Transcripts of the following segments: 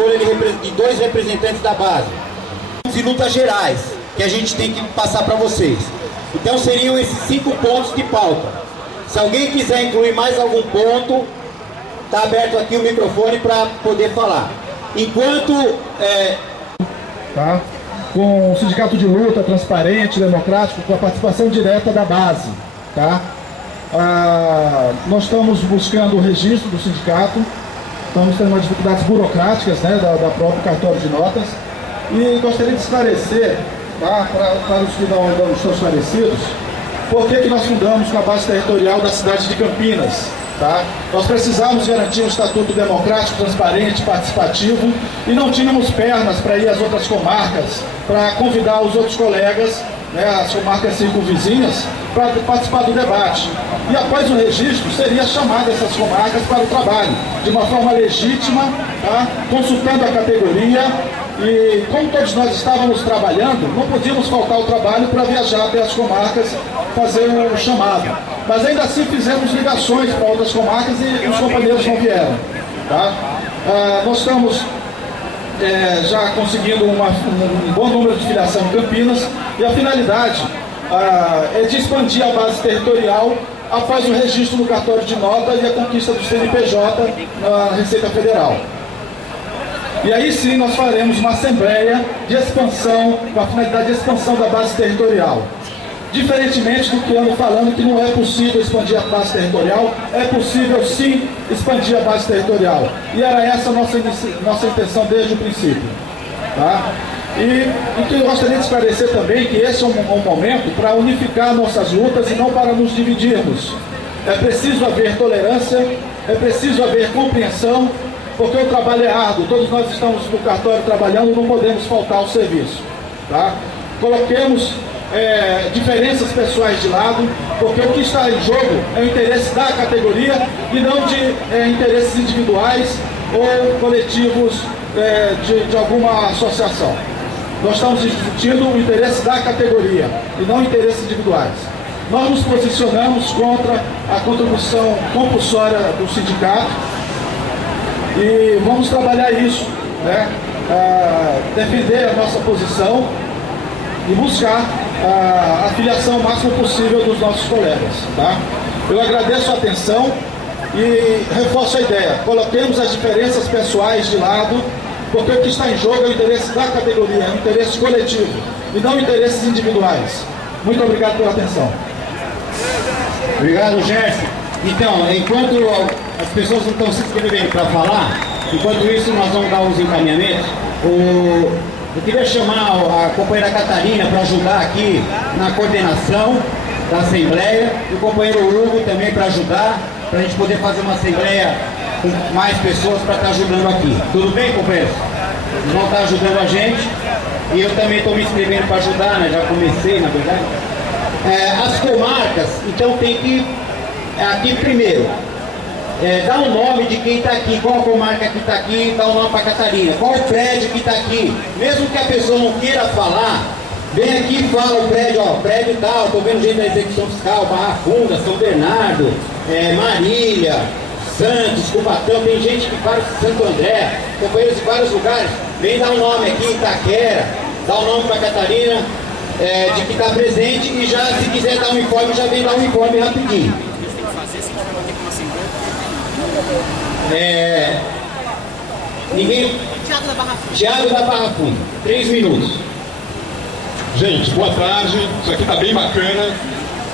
escolha de 2 representantes da base. E lutas gerais, que a gente tem que passar para vocês. Então seriam esses 5 pontos de pauta. Se alguém quiser incluir mais algum ponto, está aberto aqui o microfone para poder falar. Enquanto... Tá? Com um sindicato de luta transparente, democrático, com a participação direta da base. Tá? Nós estamos buscando o registro do sindicato, estamos tendo umas dificuldades burocráticas, né, da própria cartório de notas, e gostaria de esclarecer, tá, para os que não estão esclarecidos, por que nós fundamos com a base territorial da cidade de Campinas. Tá? Nós precisamos garantir um estatuto democrático, transparente, participativo, e não tínhamos pernas para ir às outras comarcas, para convidar os outros colegas, né, as comarcas circunvizinhas, para participar do debate. E após o registro, seria chamada essas comarcas para o trabalho, de uma forma legítima, tá? Consultando a categoria, e como todos nós estávamos trabalhando, não podíamos faltar ao trabalho para viajar até as comarcas, fazer o chamado. Mas ainda assim fizemos ligações para outras comarcas e os companheiros não vieram. Tá? Nós estamos já conseguindo um bom número de filiação em Campinas, e a finalidade é de expandir a base territorial após o registro no cartório de nota e a conquista do CNPJ na Receita Federal. E aí sim nós faremos uma assembleia de expansão, com a finalidade de expansão da base territorial. Diferentemente do que ando falando, que não é possível expandir a base territorial, é possível sim expandir a base territorial. E era essa a nossa intenção desde o princípio. Tá? E o que eu gostaria de esclarecer também, que esse é um momento para unificar nossas lutas e não para nos dividirmos. É preciso haver tolerância, é preciso haver compreensão, porque o trabalho é árduo, todos nós estamos no cartório trabalhando, não podemos faltar ao serviço. Tá? Coloquemos diferenças pessoais de lado, porque o que está em jogo é o interesse da categoria e não de interesses individuais ou coletivos de alguma associação. Nós estamos discutindo o interesse da categoria e não interesses individuais. Nós nos posicionamos contra a contribuição compulsória do sindicato e vamos trabalhar isso, né? Defender a nossa posição e buscar a filiação o máximo possível dos nossos colegas. Tá? Eu agradeço a atenção e reforço a ideia. Coloquemos as diferenças pessoais de lado, porque o que está em jogo é o interesse da categoria, é o interesse coletivo e não interesses individuais. Muito obrigado pela atenção. Obrigado, Gerson. Então, enquanto as pessoas não estão se inscrevendo para falar, enquanto isso nós vamos dar os encaminhamentos. Eu queria chamar a companheira Catarina para ajudar aqui na coordenação da Assembleia e o companheiro Hugo também para ajudar, para a gente poder fazer uma Assembleia com mais pessoas para estar ajudando aqui. Tudo bem, companheiros? Eles vão estar ajudando a gente e eu também estou me inscrevendo para ajudar, né? Já comecei, na verdade. As comarcas, então tem que, aqui primeiro, dá o nome de quem está aqui, qual a comarca que está aqui, dá o nome para a Catarina, qual o prédio que está aqui. Mesmo que a pessoa não queira falar, vem aqui e fala o prédio, ó, prédio tal, estou vendo gente da execução fiscal, Barra Funda, São Bernardo, Marília, Santos, Cubatão, tem gente que fala Santo André, companheiros de vários lugares, vem dar o nome aqui, Itaquera, dá o nome para a Catarina, de que está presente, e já, se quiser dar um informe, já vem dar um informe rapidinho. Thiago da Barra Funda, 3 minutos. Gente, boa tarde, isso aqui está bem bacana.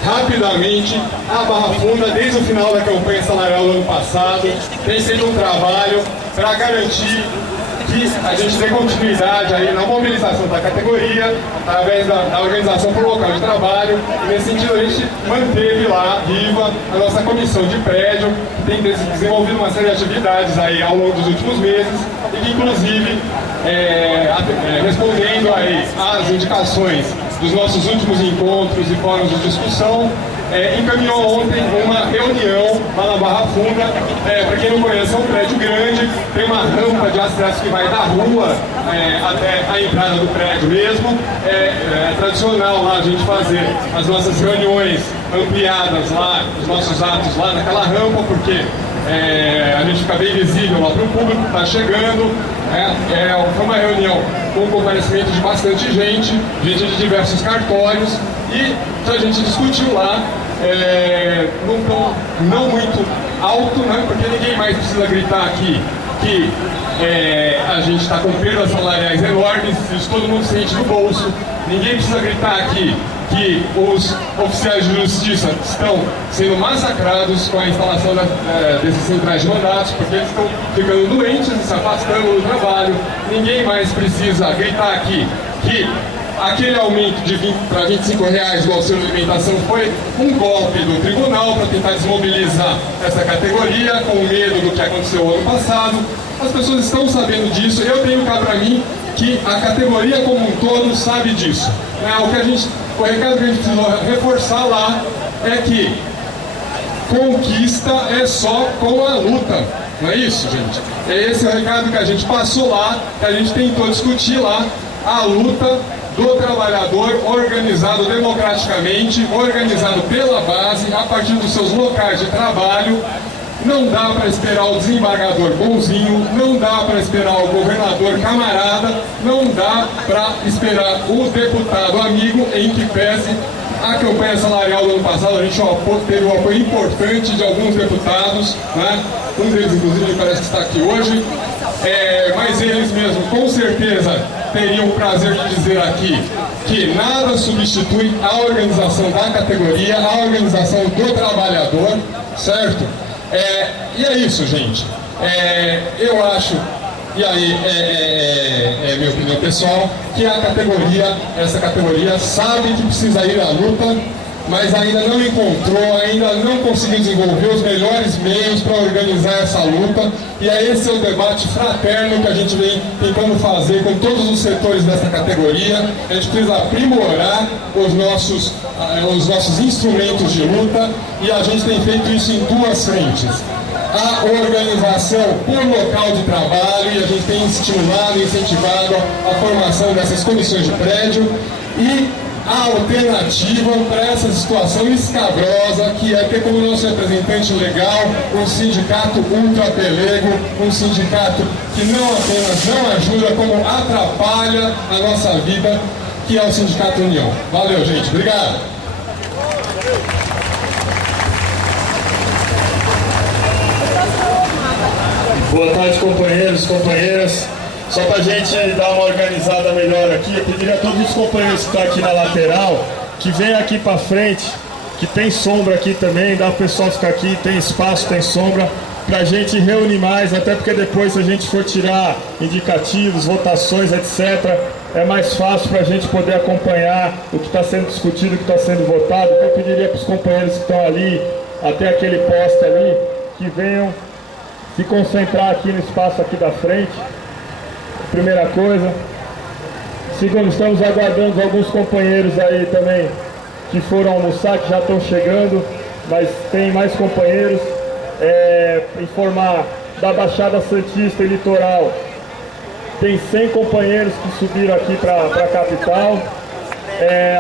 Rapidamente, a Barra Funda, desde o final da campanha salarial do ano passado, tem feito um trabalho para garantir que a gente dê continuidade aí na mobilização da categoria, através da organização por local de trabalho, e nesse sentido a gente manteve lá viva a nossa comissão de prédio, que tem desenvolvido uma série de atividades aí ao longo dos últimos meses, e que inclusive, respondendo aí às indicações dos nossos últimos encontros e fóruns de discussão, encaminhou ontem uma reunião lá na Barra Funda. Para quem não conhece, é um prédio grande, tem uma rampa de acesso que vai da rua até a entrada do prédio mesmo. É tradicional lá a gente fazer as nossas reuniões ampliadas lá, os nossos atos lá naquela rampa, porque a gente fica bem visível lá para o público que está chegando. Foi uma reunião com o comparecimento de bastante gente de diversos cartórios, e a gente discutiu lá num tom não muito alto, né, porque ninguém mais precisa gritar aqui que a gente está com perdas salariais enormes, isso todo mundo sente no bolso. Ninguém precisa gritar aqui que os oficiais de justiça estão sendo massacrados com a instalação desses centrais de mandatos, porque eles estão ficando doentes e se afastando do trabalho. Ninguém mais precisa gritar aqui que aquele aumento de 20 para R$ 25 do auxílio alimentação foi um golpe do tribunal para tentar desmobilizar essa categoria, com medo do que aconteceu no ano passado. As pessoas estão sabendo disso. Eu tenho cá para mim que a categoria como um todo sabe disso. O recado que a gente precisa reforçar lá é que conquista é só com a luta. Não é isso, gente? Esse é o recado que a gente passou lá, que a gente tentou discutir lá, a luta do trabalhador organizado democraticamente, organizado pela base, a partir dos seus locais de trabalho. Não dá para esperar o desembargador bonzinho, não dá para esperar o governador camarada, não dá para esperar o deputado amigo, em que pese a campanha salarial do ano passado. A gente teve um apoio importante de alguns deputados, né? Um deles inclusive parece que está aqui hoje, mas eles mesmos com certeza teriam o prazer de dizer aqui que nada substitui a organização da categoria, a organização do trabalhador, certo? E é isso, gente. Eu acho, e aí é minha opinião pessoal, que essa categoria sabe que precisa ir à luta, mas ainda não encontrou, ainda não conseguiu desenvolver os melhores meios para organizar essa luta. E esse é o debate fraterno que a gente vem tentando fazer com todos os setores dessa categoria. A gente precisa aprimorar os nossos instrumentos de luta, e a gente tem feito isso em duas frentes. A organização por local de trabalho, e a gente tem estimulado e incentivado a formação dessas comissões de prédio, e a alternativa para essa situação escabrosa, que é ter como nosso representante legal um sindicato ultra-pelego, um sindicato que não apenas não ajuda, como atrapalha a nossa vida, que é o Sindicato União. Valeu, gente. Obrigado. Boa tarde, companheiros e companheiras. Só para a gente dar uma organizada melhor aqui, eu pediria a todos os companheiros que estão aqui na lateral que venham aqui para frente, que tem sombra aqui também, dá para o pessoal ficar aqui, tem espaço, tem sombra, para a gente reunir mais, até porque depois, se a gente for tirar indicativos, votações, etc., é mais fácil para a gente poder acompanhar o que está sendo discutido, o que está sendo votado. Então eu pediria para os companheiros que estão ali, até aquele poste ali, que venham se concentrar aqui no espaço aqui da frente. Primeira coisa. Segundo, estamos aguardando alguns companheiros aí também que foram almoçar, que já estão chegando, mas tem mais companheiros. Informar da Baixada Santista e Litoral, tem 100 companheiros que subiram aqui para a capital.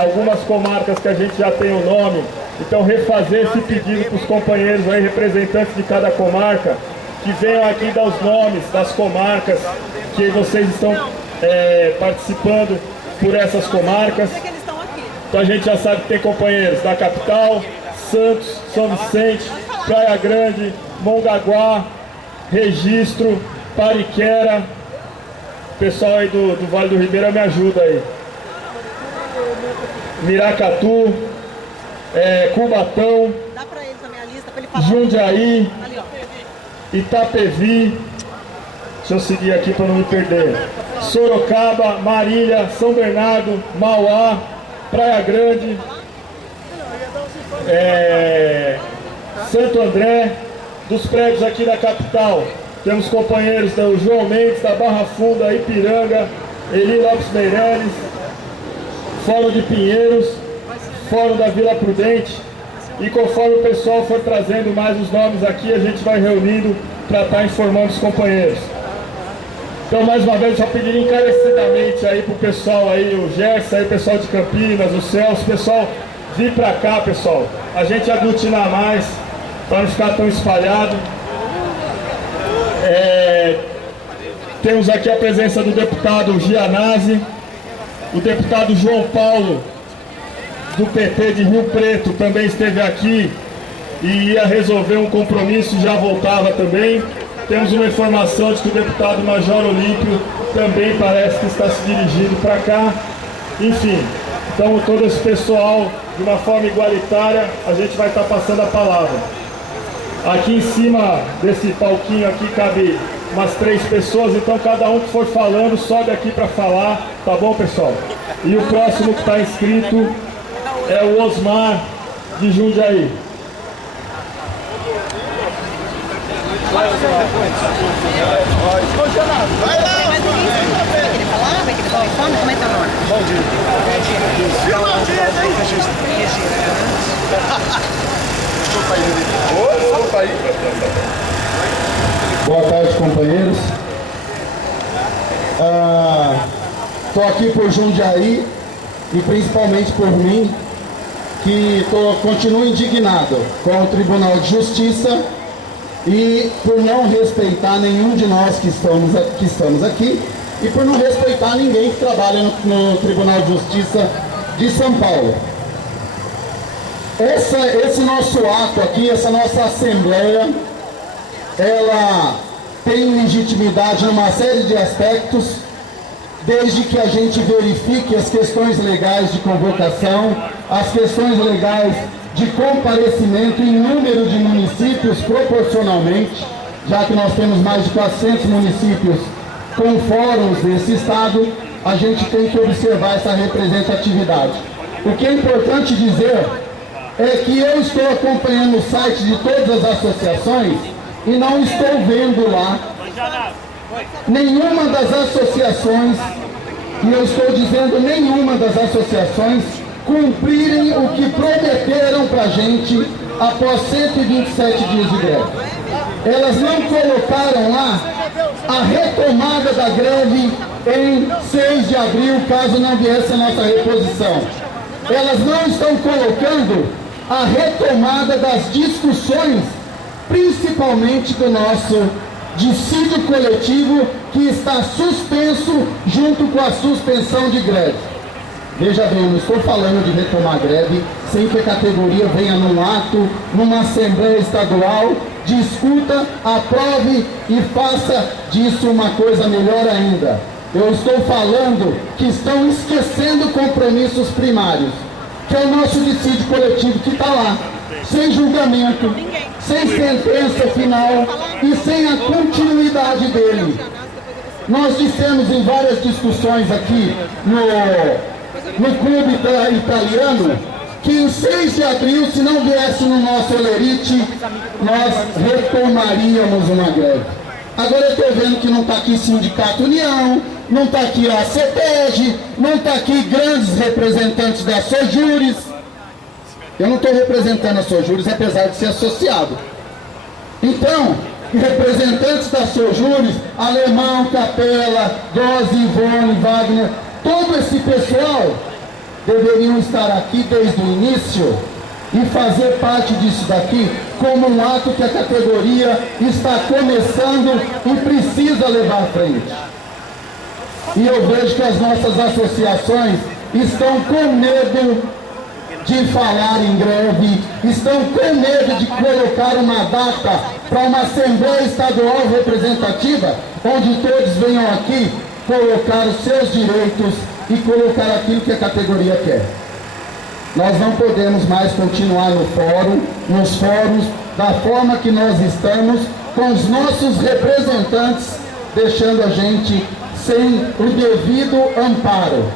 Algumas comarcas que a gente já tem o nome, então refazer esse pedido para os companheiros aí, representantes de cada comarca, que venham aqui dar os nomes das comarcas que vocês estão participando por essas comarcas. Então a gente já sabe que tem companheiros da capital, Santos, São Vicente, Praia Grande, Mongaguá, Registro, Pariquera. O pessoal aí do Vale do Ribeira me ajuda aí. Miracatu, Cubatão, dá pra ele também a lista, pra ele falar. Jundiaí, Ali, ó. Itapevi, deixa eu seguir aqui para não me perder, Sorocaba, Marília, São Bernardo, Mauá, Praia Grande, Santo André. Dos prédios aqui da capital, temos companheiros do João Mendes, da Barra Funda, Ipiranga, Eli Lopes Meireles, Fórum de Pinheiros, Fórum da Vila Prudente. E conforme o pessoal for trazendo mais os nomes aqui, a gente vai reunindo para estar informando os companheiros. Então, mais uma vez, só pediria encarecidamente aí para o pessoal aí, o Gerson, aí, o pessoal de Campinas, o Celso, o pessoal vir para cá, pessoal. A gente aglutinar mais, para não ficar tão espalhado. Temos aqui a presença do deputado Gianazzi, o deputado João Paulo, do PT de Rio Preto, também esteve aqui e ia resolver um compromisso, já voltava também. Temos uma informação de que o deputado Major Olímpio também parece que está se dirigindo para cá. Enfim, então todo esse pessoal, de uma forma igualitária, a gente vai estar passando a palavra. Aqui em cima desse palquinho aqui cabe umas 3 pessoas, então cada um que for falando sobe aqui para falar, tá bom, pessoal? E o próximo que está inscrito é o Osmar de Jundiaí. Vai lá! Vai querer falar? Vai querer falar o informe? Como é teu nome? Valdir. Boa tarde, companheiros. Estou aqui por Jundiaí e principalmente por mim, que continuo indignado com o Tribunal de Justiça e por não respeitar nenhum de nós que estamos aqui e por não respeitar ninguém que trabalha no Tribunal de Justiça de São Paulo. Esse nosso ato aqui, essa nossa Assembleia, ela tem legitimidade numa série de aspectos, desde que a gente verifique as questões legais de convocação, as questões legais de comparecimento em número de municípios proporcionalmente, já que nós temos mais de 400 municípios com fóruns desse estado, a gente tem que observar essa representatividade. O que é importante dizer é que eu estou acompanhando o site de todas as associações e não estou vendo lá nenhuma das associações, e eu estou dizendo nenhuma das associações, cumprirem o que prometeram para a gente após 127 dias de greve. Elas não colocaram lá a retomada da greve em 6 de abril, caso não viesse a nossa reposição. Elas não estão colocando a retomada das discussões, principalmente do nosso dissídio coletivo, que está suspenso junto com a suspensão de greve. Veja bem, eu não estou falando de retomar a greve sem que a categoria venha num ato, numa Assembleia Estadual, discuta, aprove e faça disso uma coisa melhor ainda. Eu estou falando que estão esquecendo compromissos primários, que é o nosso dissídio coletivo que está lá, sem julgamento, sem sentença final e sem a continuidade dele. Nós dissemos em várias discussões aqui no clube italiano que em 6 de abril, se não viesse no nosso Olerite, nós retomaríamos uma greve. Agora eu estou vendo que não está aqui Sindicato União, não está aqui a CETEG, não está aqui grandes representantes da Sojures. Eu não estou representando a Sojures, apesar de ser associado. Então, representantes da Sojures, Alemão, Capela, Dose, Ivone, Wagner, todo esse pessoal deveriam estar aqui desde o início e fazer parte disso daqui como um ato que a categoria está começando e precisa levar à frente. E eu vejo que as nossas associações estão com medo de falar em greve, estão com medo de colocar uma data para uma Assembleia Estadual representativa, onde todos venham aqui colocar os seus direitos e colocar aquilo que a categoria quer. Nós não podemos mais continuar no fórum, nos fóruns, da forma que nós estamos, com os nossos representantes, deixando a gente sem o devido amparo,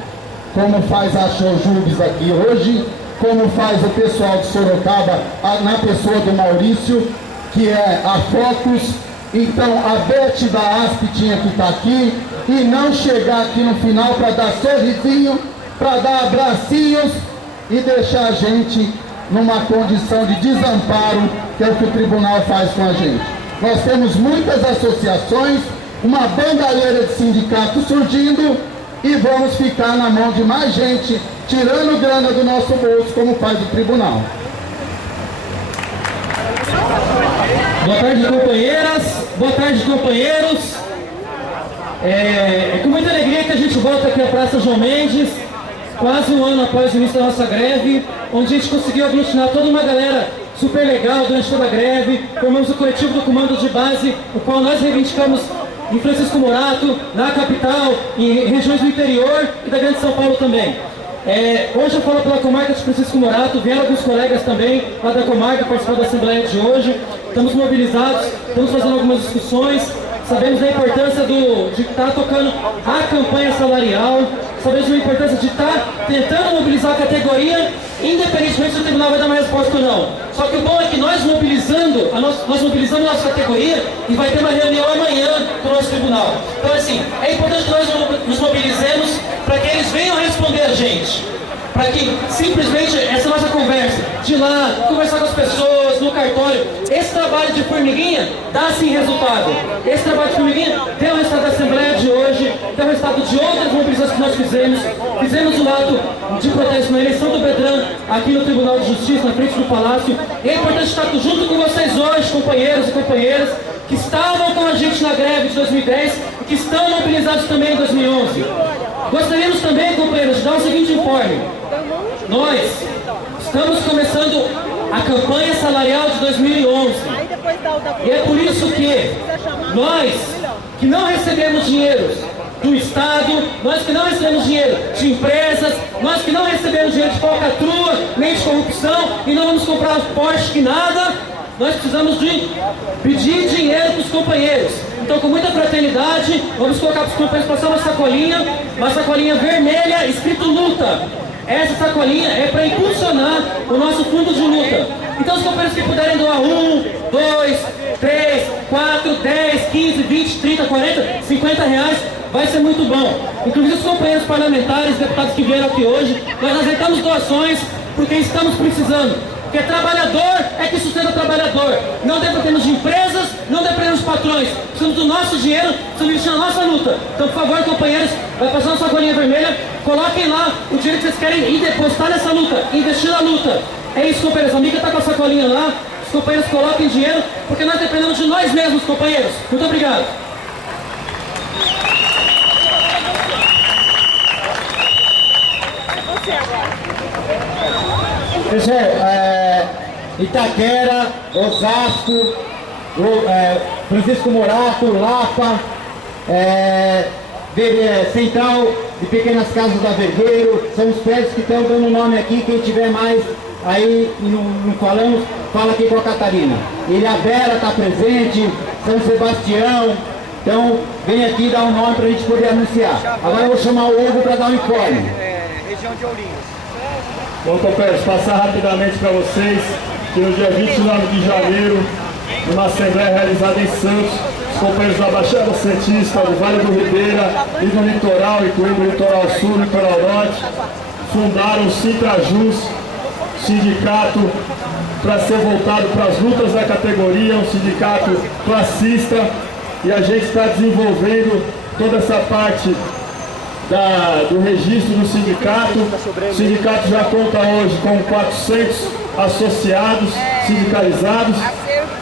como faz a Sojubes aqui hoje, como faz o pessoal de Sorocaba, na pessoa do Maurício, que é a Focus. Então a Beth da ASP tinha que estar aqui e não chegar aqui no final para dar sorrisinho, para dar abracinhos e deixar a gente numa condição de desamparo, que é o que o tribunal faz com a gente. Nós temos muitas associações, uma bandalheira de sindicatos surgindo e vamos ficar na mão de mais gente, tirando grana do nosso bolso, como faz o tribunal. Boa tarde, companheiras. Boa tarde, companheiros. É com muita alegria que a gente volta aqui à Praça João Mendes, quase um ano após o início da nossa greve, onde a gente conseguiu aglutinar toda uma galera super legal durante toda a greve. Formamos o coletivo do Comando de Base, o qual nós reivindicamos em Francisco Morato, na capital, em regiões do interior e da Grande São Paulo também. Hoje eu falo pela comarca de Francisco Morato, vieram alguns colegas também lá da comarca participar da Assembleia de hoje. Estamos mobilizados, estamos fazendo algumas discussões, sabemos da importância de estar tocando a campanha salarial, sabemos da importância de estar tentando mobilizar a categoria, independentemente se o tribunal vai dar uma resposta ou não. Só que o bom é que nós mobilizamos a nossa categoria e vai ter uma reunião amanhã com o nosso tribunal. Então assim, é importante que nós nos mobilizemos para que eles venham responder a gente. Para que simplesmente essa nossa conversa, de ir lá, conversar com as pessoas, no cartório, esse trabalho de formiguinha dá sim resultado. Esse trabalho de formiguinha deu o resultado da Assembleia de hoje, deu o resultado de outras mobilizações que nós fizemos. Fizemos um ato de protesto na eleição do Bedran aqui no Tribunal de Justiça, na frente do Palácio. E é importante estar junto com vocês hoje, companheiros e companheiras, que estavam com a gente na greve de 2010 e que estão mobilizados também em 2011. Gostaríamos também, companheiros, de dar o seguinte informe. Nós estamos começando a campanha salarial de 2011. E é por isso que nós, que não recebemos dinheiro do Estado, nós que não recebemos dinheiro de empresas, nós que não recebemos dinheiro de falcatrua, nem de corrupção, e não vamos comprar Porsche que nada, nós precisamos de pedir dinheiro para os companheiros. Então, com muita fraternidade, vamos colocar para os companheiros passar uma sacolinha vermelha escrito luta. Essa sacolinha é para impulsionar o nosso fundo de luta. Então, os companheiros que puderem doar 1, 2, 3, 4, 10, 15, 20, 30, 40, 50 reais, vai ser muito bom. Inclusive os companheiros parlamentares, deputados que vieram aqui hoje, nós aceitamos doações porque estamos precisando. Porque trabalhador é que sustenta o trabalhador. Não dependemos de empresas, não dependemos de patrões. Precisamos do nosso dinheiro, precisamos investir na nossa luta. Então, por favor, companheiros, vai passar uma sacolinha vermelha, coloquem lá o dinheiro que vocês querem ir depositar nessa luta, investir na luta. É isso, companheiros. A amiga está com a sacolinha lá, os companheiros coloquem dinheiro, porque nós dependemos de nós mesmos, companheiros. Muito obrigado. Pessoal, Itaquera, Osasco, Francisco Morato, Lapa, Central de Pequenas Casas da Vergueiro, são os prédios que estão dando nome aqui. Quem tiver mais aí, não falamos, fala aqui com a Catarina. Ilhabela está presente, São Sebastião, então vem aqui dar um nome para a gente poder anunciar. Agora eu vou chamar o Hugo para dar um informe. Região de Ourinhos. Bom, companheiros, passar rapidamente para vocês que no dia 29 de janeiro, numa assembleia realizada em Santos, os companheiros da Baixada Santista, do Vale do Ribeira e do Litoral, incluindo o Litoral Sul e o Litoral Norte, fundaram o Sintrajus, sindicato para ser voltado para as lutas da categoria, um sindicato classista, e a gente está desenvolvendo toda essa parte do registro do sindicato. O sindicato já conta hoje com 400 associados sindicalizados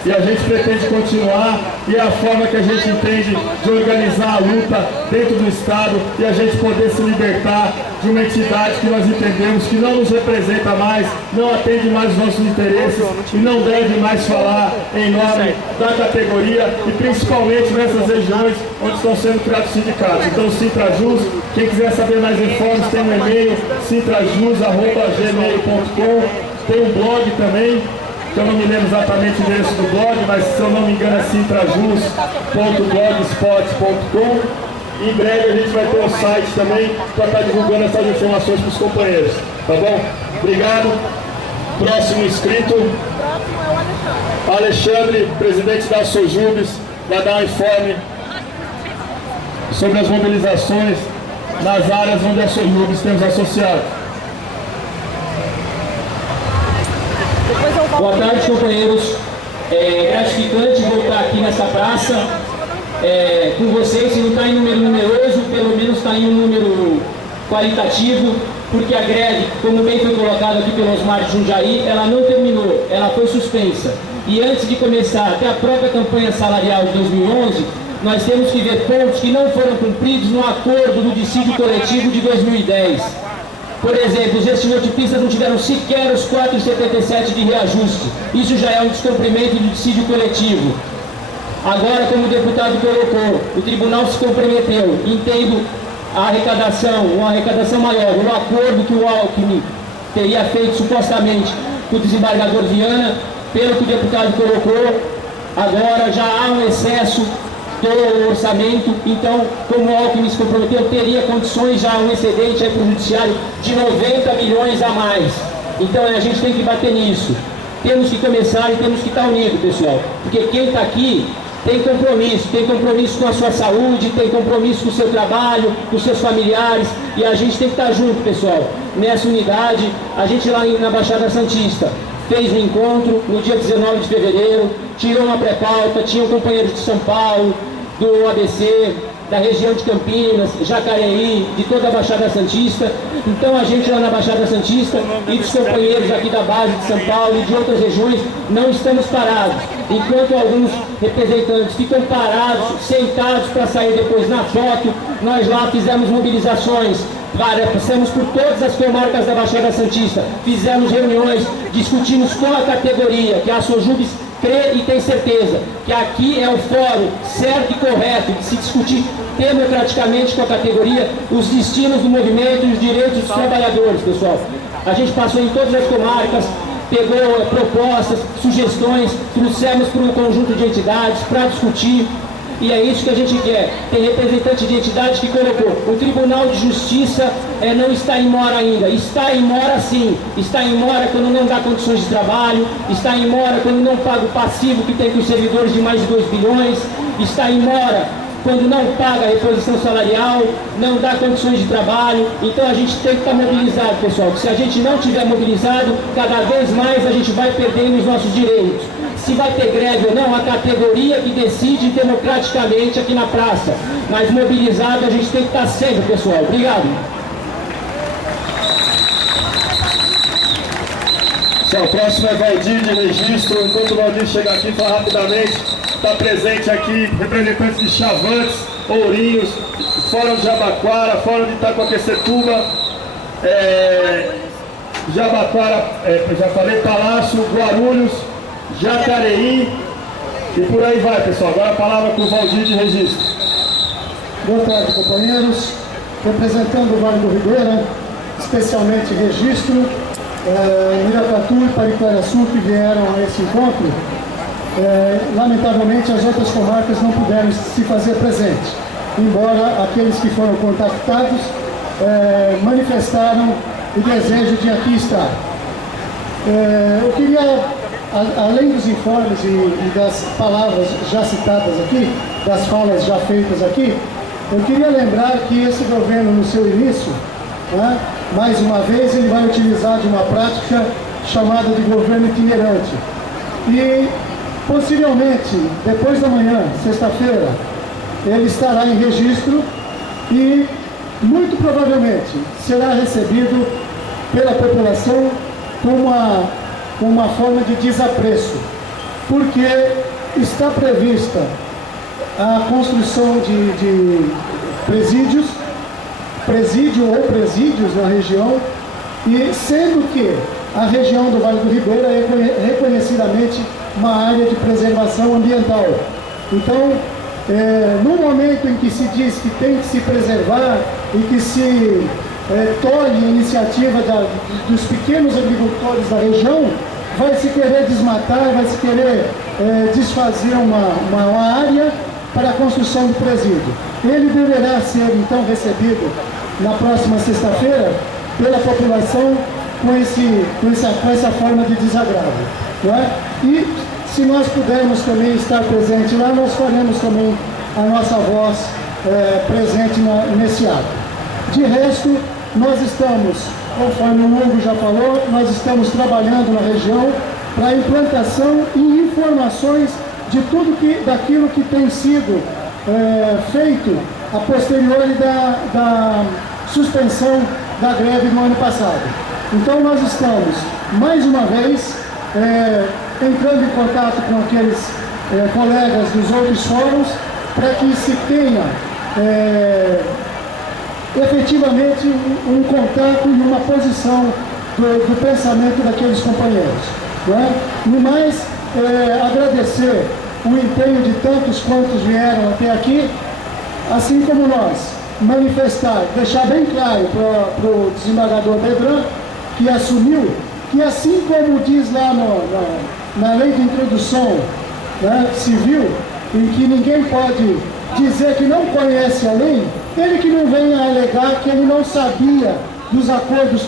e a gente pretende continuar, e é a forma que a gente entende de organizar a luta dentro do Estado e a gente poder se libertar de uma entidade que nós entendemos que não nos representa mais, não atende mais os nossos interesses e não deve mais falar em nome da categoria e principalmente nessas regiões onde estão sendo criados sindicatos. Então o Sintrajus, quem quiser saber mais informes, tem um e-mail sintrajus@gmail.com, tem um blog também, que eu não me lembro exatamente o endereço do blog, mas se eu não me engano é sintrajus.blogspot.com. Em breve a gente vai ter um site também para estar divulgando essas informações para os companheiros, tá bom? Obrigado. Próximo inscrito, Alexandre, presidente da Sojubes, vai dar um informe sobre as mobilizações nas áreas onde a Sojubes temos associado. Boa tarde, companheiros. É gratificante voltar aqui nessa praça com vocês. Se não está em número numeroso, pelo menos está em um número qualitativo, porque a greve, como bem foi colocado aqui pelo Osmar de Jundiaí, ela não terminou, ela foi suspensa. E antes de começar até a própria campanha salarial de 2011, nós temos que ver pontos que não foram cumpridos no acordo do dissídio coletivo de 2010. Por exemplo, os gestinotipistas não tiveram sequer os 4,77 de reajuste. Isso já é um descumprimento do dissídio coletivo. Agora, como o deputado colocou, o tribunal se comprometeu, entendo a arrecadação, uma arrecadação maior, um acordo que o Alckmin teria feito supostamente com o desembargador Viana, pelo que o deputado colocou, agora já há um excesso do orçamento, então, como o Alckmin se comprometeu, teria condições já um excedente para o judiciário de 90 milhões a mais. Então a gente tem que bater nisso. Temos que começar e temos que estar unidos, pessoal, porque quem está aqui tem compromisso com a sua saúde, tem compromisso com o seu trabalho, com os seus familiares, e a gente tem que estar junto, pessoal, nessa unidade. A gente lá na Baixada Santista fez um encontro no dia 19 de fevereiro, tirou uma pré-pauta, tinha um companheiro de São Paulo, do ABC, da região de Campinas, Jacareí, de toda a Baixada Santista. Então a gente lá na Baixada Santista e dos companheiros aqui da base de São Paulo e de outras regiões não estamos parados. Enquanto alguns representantes ficam parados, sentados para sair depois na foto, nós lá fizemos mobilizações, passamos por todas as comarcas da Baixada Santista, fizemos reuniões, discutimos com a categoria, que a Sojubes crê e tem certeza que aqui é o fórum certo e correto de se discutir democraticamente com a categoria os destinos do movimento e os direitos dos trabalhadores, pessoal. A gente passou em todas as comarcas, pegou propostas, sugestões, trouxemos para um conjunto de entidades para discutir, e é isso que a gente quer. Tem representante de entidade que colocou: o Tribunal de Justiça não está em mora ainda. Está em mora sim. Está em mora quando não dá condições de trabalho, está em mora quando não paga o passivo que tem com os servidores de mais de 2 bilhões, está em mora quando não paga a reposição salarial, não dá condições de trabalho. Então a gente tem que estar mobilizado, pessoal. Se a gente não estiver mobilizado, cada vez mais a gente vai perdendo os nossos direitos. Se vai ter greve ou não, a categoria que decide democraticamente aqui na praça. Mas mobilizado a gente tem que estar sempre, pessoal. Obrigado. O próximo é Valdir de Registro. Enquanto o Valdir chega aqui, fala rapidamente. Está presente aqui representantes de Chavantes, Ourinhos, Fórum de Jabaquara, Fórum de Itacoaquecetuba, Jabaquara, já falei, Palácio, Guarulhos, Jacareí e por aí vai, pessoal. Agora a palavra com o Valdir de Registro. Boa tarde, companheiros. Representando o Vale do Ribeira, especialmente Registro, Miracatu e Pariquaraçu, que vieram a esse encontro. Lamentavelmente as outras comarcas não puderam se fazer presente, embora aqueles que foram contactados manifestaram o desejo de aqui estar. Eu queria, além dos informes e das palavras já citadas aqui, das falas já feitas aqui, eu queria lembrar que esse governo, no seu início, mais uma vez, ele vai utilizar de uma prática chamada de governo itinerante. E possivelmente, depois da manhã, sexta-feira, ele estará em Registro e, muito provavelmente, será recebido pela população com uma forma de desapreço, porque está prevista a construção de presídio ou presídios na região, e sendo que a região do Vale do Ribeira é reconhecidamente uma área de preservação ambiental. Então, no momento em que se diz que tem que se preservar e que se tolhe a iniciativa dos pequenos agricultores da região, vai se querer desmatar, vai se querer desfazer uma área para a construção do presídio. Ele deverá ser, então, recebido na próxima sexta-feira pela população com essa forma de desagravo. Não é? E se nós pudermos também estar presente lá, nós faremos também a nossa voz presente nesse ato. De resto, nós estamos, conforme o Hugo já falou, nós estamos trabalhando na região para a implantação e informações de daquilo que tem sido feito a posteriori da suspensão da greve no ano passado. Então nós estamos, mais uma vez, entrando em contato com aqueles colegas dos outros fóruns, para que se tenha efetivamente um contato e uma posição do pensamento daqueles companheiros. Não é? No mais, agradecer o empenho de tantos quantos vieram até aqui, assim como nós, manifestar, deixar bem claro para o desembargador Bedran, que assumiu, que assim como diz lá na lei de introdução, né, civil, em que ninguém pode dizer que não conhece a lei, ele que não venha alegar que ele não sabia dos acordos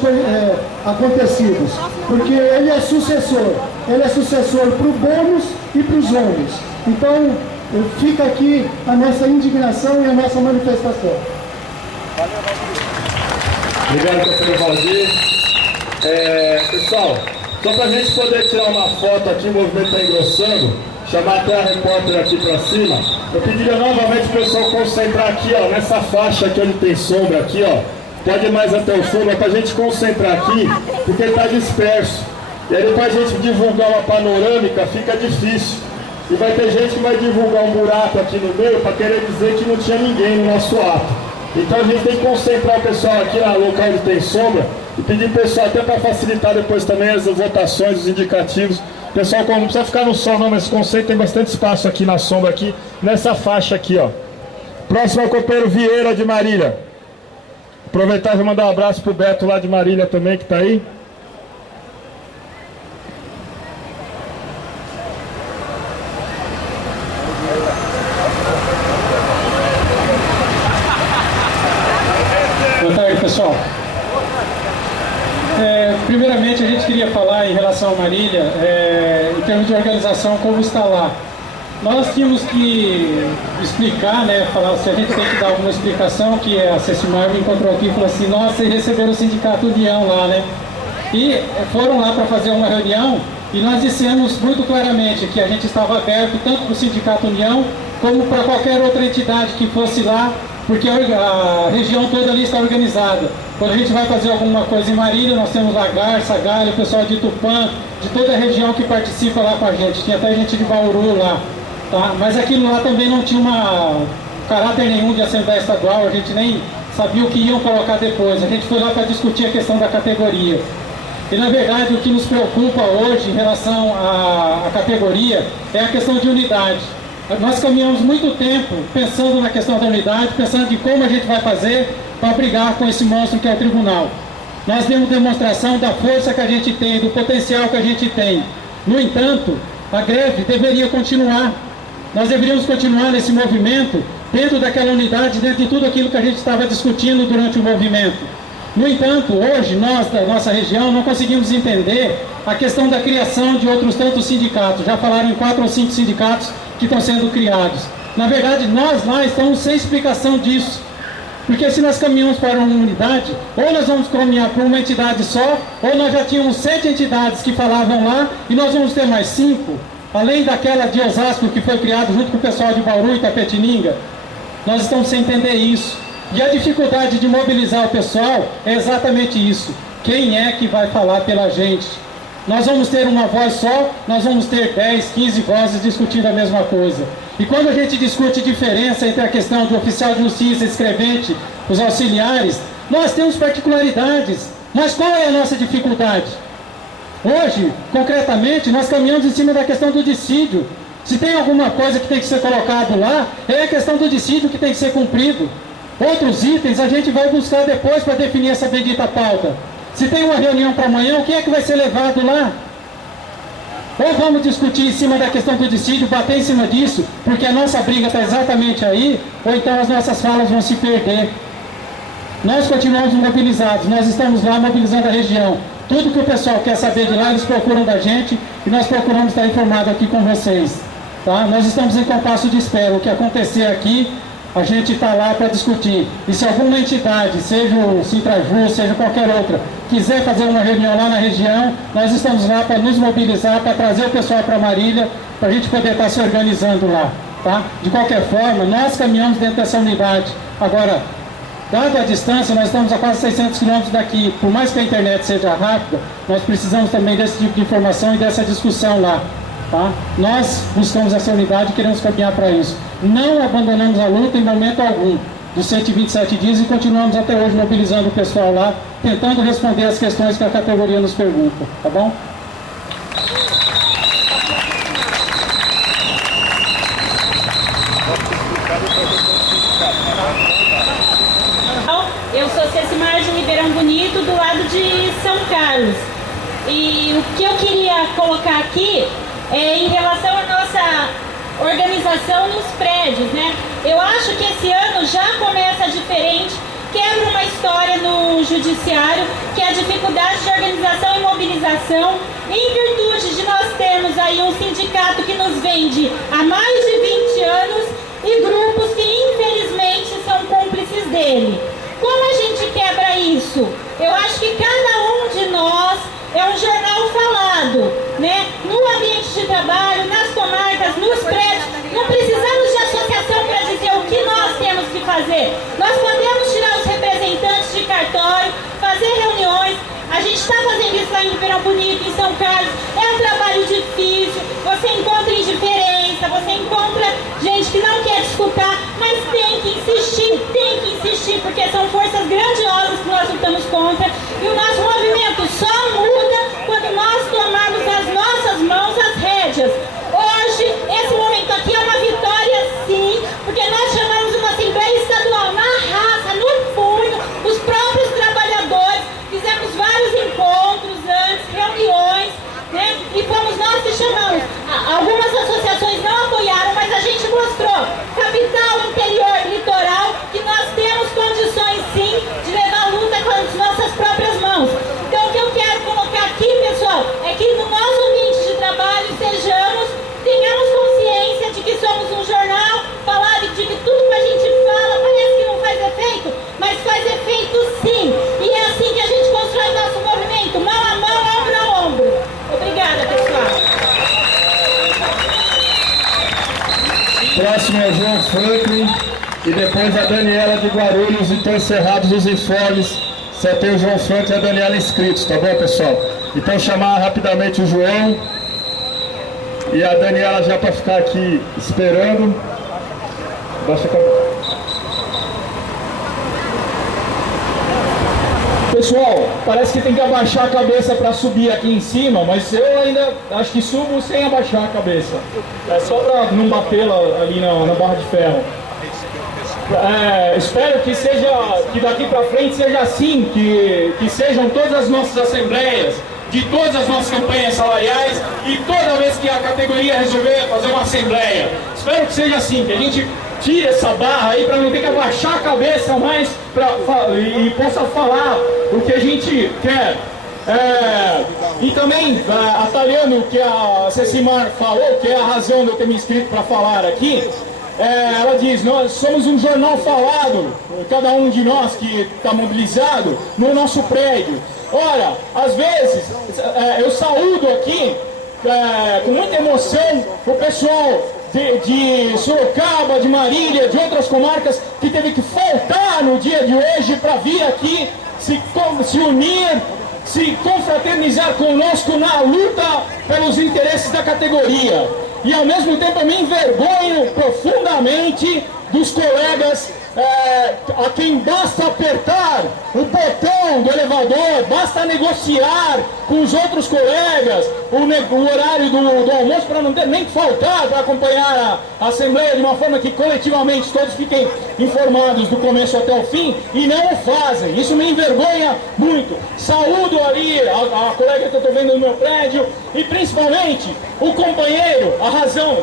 acontecidos, porque ele é sucessor para o bônus e para os ônus. Então, fica aqui a nossa indignação e a nossa manifestação. Obrigado, companheiro Valdir. Pessoal, só para a gente poder tirar uma foto aqui, o movimento está engrossando, chamar até a repórter aqui para cima, eu pediria novamente o pessoal concentrar aqui, ó, nessa faixa aqui onde tem sombra aqui, ó. Pode ir mais até o fundo, é para a gente concentrar aqui, porque ele está disperso. E aí depois a gente divulgar uma panorâmica, fica difícil. E vai ter gente que vai divulgar um buraco aqui no meio para querer dizer que não tinha ninguém no nosso ato. Então a gente tem que concentrar o pessoal aqui no local onde tem sombra e pedir o pessoal até para facilitar depois também as votações, os indicativos. O pessoal não precisa ficar no sol não, mas concentra, tem bastante espaço aqui na sombra, aqui, nessa faixa aqui, ó. Próximo é o companheiro Vieira de Marília. Aproveitar e mandar um abraço pro Beto lá de Marília também, que tá aí. Boa tarde, pessoal. Primeiramente, a gente queria falar em relação a Marília, em termos de organização, como está lá. Nós tínhamos que explicar, né, falar se a gente tem que dar alguma explicação, que a Cecimar me encontrou aqui e falou assim, nossa, vocês receberam o Sindicato União lá, né? E foram lá para fazer uma reunião e nós dissemos muito claramente que a gente estava aberto tanto para o Sindicato União como para qualquer outra entidade que fosse lá, porque a região toda ali está organizada. Quando a gente vai fazer alguma coisa em Marília, nós temos lá Garça, Galho, o pessoal de Tupã, de toda a região que participa lá com a gente. Tinha até gente de Bauru lá. Tá? Mas aquilo lá também não tinha caráter nenhum de Assembleia Estadual, a gente nem sabia o que iam colocar depois. A gente foi lá para discutir a questão da categoria. E na verdade o que nos preocupa hoje em relação à categoria é a questão de unidade. Nós caminhamos muito tempo pensando na questão da unidade, pensando em como a gente vai fazer para brigar com esse monstro que é o tribunal. Nós demos demonstração da força que a gente tem, do potencial que a gente tem. No entanto, a greve deveria continuar. Nós deveríamos continuar nesse movimento, dentro daquela unidade, dentro de tudo aquilo que a gente estava discutindo durante o movimento. No entanto, hoje, nós da nossa região não conseguimos entender a questão da criação de outros tantos sindicatos. Já falaram em 4 ou 5 sindicatos que estão sendo criados. Na verdade, nós lá estamos sem explicação disso. Porque se nós caminhamos para uma unidade, ou nós vamos caminhar para uma entidade só, ou nós já tínhamos 7 entidades que falavam lá, e nós vamos ter mais 5, além daquela de Osasco que foi criada junto com o pessoal de Bauru e Itapetininga. Nós estamos sem entender isso. E a dificuldade de mobilizar o pessoal é exatamente isso. Quem é que vai falar pela gente? Nós vamos ter uma voz só, nós vamos ter 10, 15 vozes discutindo a mesma coisa. E quando a gente discute diferença entre a questão de oficial de justiça, escrevente, os auxiliares, nós temos particularidades. Mas qual é a nossa dificuldade? Hoje, concretamente, nós caminhamos em cima da questão do dissídio. Se tem alguma coisa que tem que ser colocado lá, é a questão do dissídio que tem que ser cumprido. Outros itens a gente vai buscar depois para definir essa bendita pauta. Se tem uma reunião para amanhã, o que é que vai ser levado lá? Ou vamos discutir em cima da questão do dissídio, bater em cima disso, porque a nossa briga está exatamente aí, ou então as nossas falas vão se perder. Nós continuamos mobilizados, nós estamos lá mobilizando a região. Tudo que o pessoal quer saber de lá, eles procuram da gente e nós procuramos estar informado aqui com vocês. Tá? Nós estamos em compasso de espera. O que acontecer aqui, a gente está lá para discutir. E se alguma entidade, seja o Sintraju, seja qualquer outra, quiser fazer uma reunião lá na região, nós estamos lá para nos mobilizar, para trazer o pessoal para Marília, para a gente poder estar se organizando lá. Tá? De qualquer forma, nós caminhamos dentro dessa unidade. Agora, dada a distância, nós estamos a quase 600 quilômetros daqui. Por mais que a internet seja rápida, nós precisamos também desse tipo de informação e dessa discussão lá. Tá? Nós buscamos essa unidade e queremos caminhar para isso. Não abandonamos a luta em momento algum dos 127 dias e continuamos até hoje mobilizando o pessoal lá, tentando responder as questões que a categoria nos pergunta, tá bom? Eu sou Cecimar de Ribeirão Bonito, do lado de São Carlos. E o que eu queria colocar aqui é em relação à nossa organização nos prédios, né? Eu acho que esse ano já começa diferente, quebra uma história no judiciário, que é a dificuldade de organização e mobilização, em virtude de nós termos aí um sindicato que nos vende há mais de 20 anos e grupos que infelizmente são cúmplices dele. Como a gente quebra isso? Eu acho que cada um de nós é um jornal falado, né? No ambiente de trabalho, nas comarcas, nos prédios. Não precisamos de associação para dizer o que nós temos que fazer. Nós podemos tirar os representantes de cartório, fazer reuniões. A gente está fazendo isso lá em Ribeirão Bonito, em São Carlos. É um trabalho difícil, você encontra indiferença, você encontra gente que não quer escutar, mas tem que insistir, porque são forças grandiosas que nós lutamos contra. E o nosso movimento só muda quando nós tomarmos nas nossas mãos as rédeas. Hoje, esse momento aqui é uma vitória sim, porque nós chamamos uma Assembleia Estadual na raça, no punho, os próprios trabalhadores. Fizemos vários encontros antes, reuniões, né? E fomos nós que chamamos. Algumas associações não apoiaram, mas a gente mostrou, capital, interior, litoral, que nós temos condições sim de levar a luta com as nossas próprias mãos. Então o que eu quero colocar aqui, pessoal, é que no nosso ambiente de trabalho tenhamos consciência de que somos um jornal falado e de que tudo que a gente fala parece que não faz efeito, mas faz efeito sim. E é assim que a gente constrói o nosso movimento, mão a mão, ombro a ombro. Obrigada, pessoal. Próximo é o João Franklin e depois a Daniela de Guarulhos. Então, encerrados os informes, só tem o João Franklin e a Daniela inscritos, tá bom, pessoal? Então, chamar rapidamente o João e a Daniela já para ficar aqui esperando. Baixa a cabeça. Pessoal, parece que tem que abaixar a cabeça para subir aqui em cima, mas eu ainda acho que subo sem abaixar a cabeça. É só para não batê-la ali na barra de ferro. Espero que daqui para frente seja assim, que sejam todas as nossas assembleias, de todas as nossas campanhas salariais e toda vez que a categoria resolver fazer uma assembleia. Espero que seja assim, que a gente tire essa barra aí para não ter que abaixar a cabeça mais e possa falar o que a gente quer. E também, atalhando o que a Cecimar falou, que é a razão de eu ter me inscrito para falar aqui, ela diz, nós somos um jornal falado, cada um de nós que está mobilizado no nosso prédio. Ora, às vezes, eu saúdo aqui com muita emoção o pessoal de Sorocaba, de Marília, de outras comarcas que teve que faltar no dia de hoje para vir aqui se unir, se confraternizar conosco na luta pelos interesses da categoria. E ao mesmo tempo eu me envergonho profundamente dos colegas a quem basta apertar o botão do elevador, basta negociar com os outros colegas o horário do almoço para não ter nem que faltar para acompanhar a Assembleia de uma forma que coletivamente todos fiquem informados do começo até o fim e não o fazem. Isso me envergonha muito. Saúdo ali a colega que eu estou vendo no meu prédio e principalmente o companheiro, a razão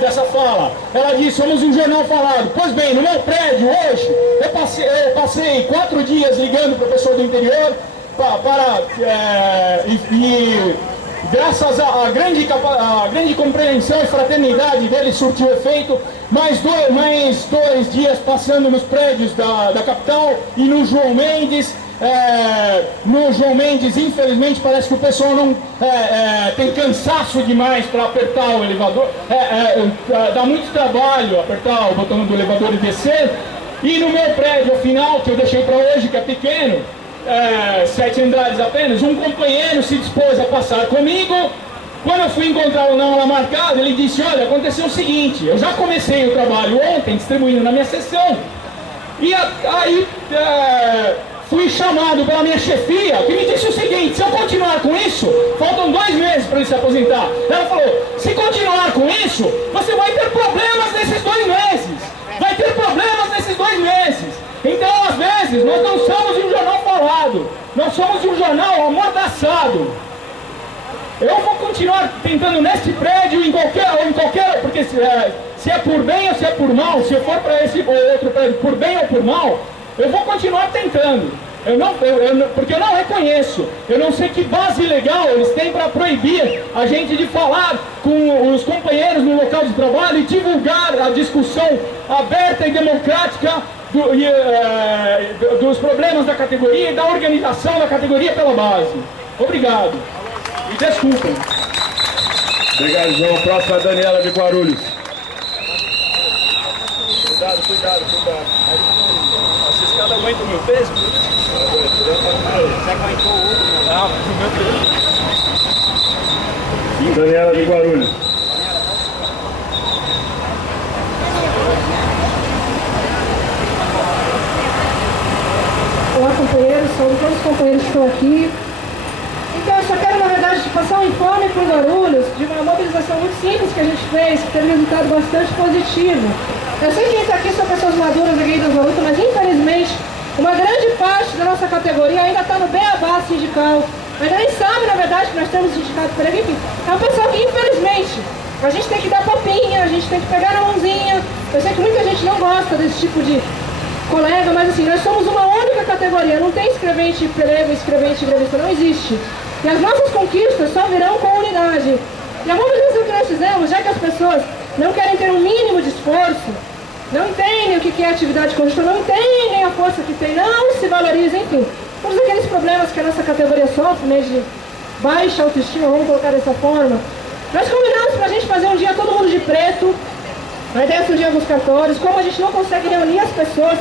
dessa fala. Ela diz, somos um jornal falado. Pois bem, no meu prédio hoje, eu passei 4 dias ligando para o pessoal do interior e graças à grande compreensão e fraternidade dele surtiu efeito, mais dois dias passando nos prédios da capital e no João Mendes. No João Mendes, infelizmente, parece que o pessoal não tem cansaço demais para apertar o elevador, dá muito trabalho apertar o botão do elevador e descer. E no meu prédio, afinal, que eu deixei para hoje, que é pequeno, 7 andares apenas, um companheiro se dispôs a passar comigo Quando eu fui encontrar o não lá marcado, ele disse, olha, aconteceu o seguinte, eu já comecei o trabalho ontem, distribuindo na minha sessão, e aí fui chamado pela minha chefia, que me disse o seguinte, se eu continuar com isso, faltam 2 meses para ele se aposentar. Ela falou, se continuar com isso, você vai ter problemas nesses 2 meses. Vai ter problemas nesses 2 meses. Então, às vezes, nós não somos de um jornal falado, nós somos de um jornal amordaçado. Eu vou continuar tentando neste prédio, em qualquer, porque se é por bem ou se é por mal, se eu for para esse ou outro prédio por bem ou por mal, eu vou continuar tentando. Porque eu não reconheço, eu não sei que base legal eles têm para proibir a gente de falar com os companheiros no local de trabalho e divulgar a discussão aberta e democrática dos problemas da categoria e da organização da categoria pela base. Obrigado. E desculpem. Obrigado, João. Próxima, Daniela de Guarulhos. Cuidado. Essa escada aguenta o meu peso? Você aguentou o outro? Não, o meu peso. Sim, Daniela de Guarulhos. Olá, companheiros. Saúde todos os companheiros que estão aqui. Então, eu só quero, na verdade, passar um informe para o Guarulhos de uma mobilização muito simples que a gente fez, que teve um resultado bastante positivo. Eu sei que quem está aqui são pessoas maduras aguerridas da luta, mas infelizmente uma grande parte da nossa categoria ainda está no beabá sindical. Ainda nem sabe, na verdade, que nós temos sindicato por aqui. Enfim, é um pessoal que, infelizmente, a gente tem que dar papinha, a gente tem que pegar na mãozinha. Eu sei que muita gente não gosta desse tipo de colega, mas assim, nós somos uma única categoria. Não tem escrevente pelego, escrevente grevista, não existe. E as nossas conquistas só virão com unidade. E a mobilização que nós fizemos, já que as pessoas não querem ter um mínimo de esforço, não entendem o que é atividade conjunta, não entendem a força que tem, não se valorizam, enfim. Todos aqueles problemas que a nossa categoria sofre, né, de baixa autoestima, vamos colocar dessa forma. Nós combinamos pra gente fazer um dia todo mundo de preto. A ideia surgiu em alguns cartórios. Como a gente não consegue reunir as pessoas,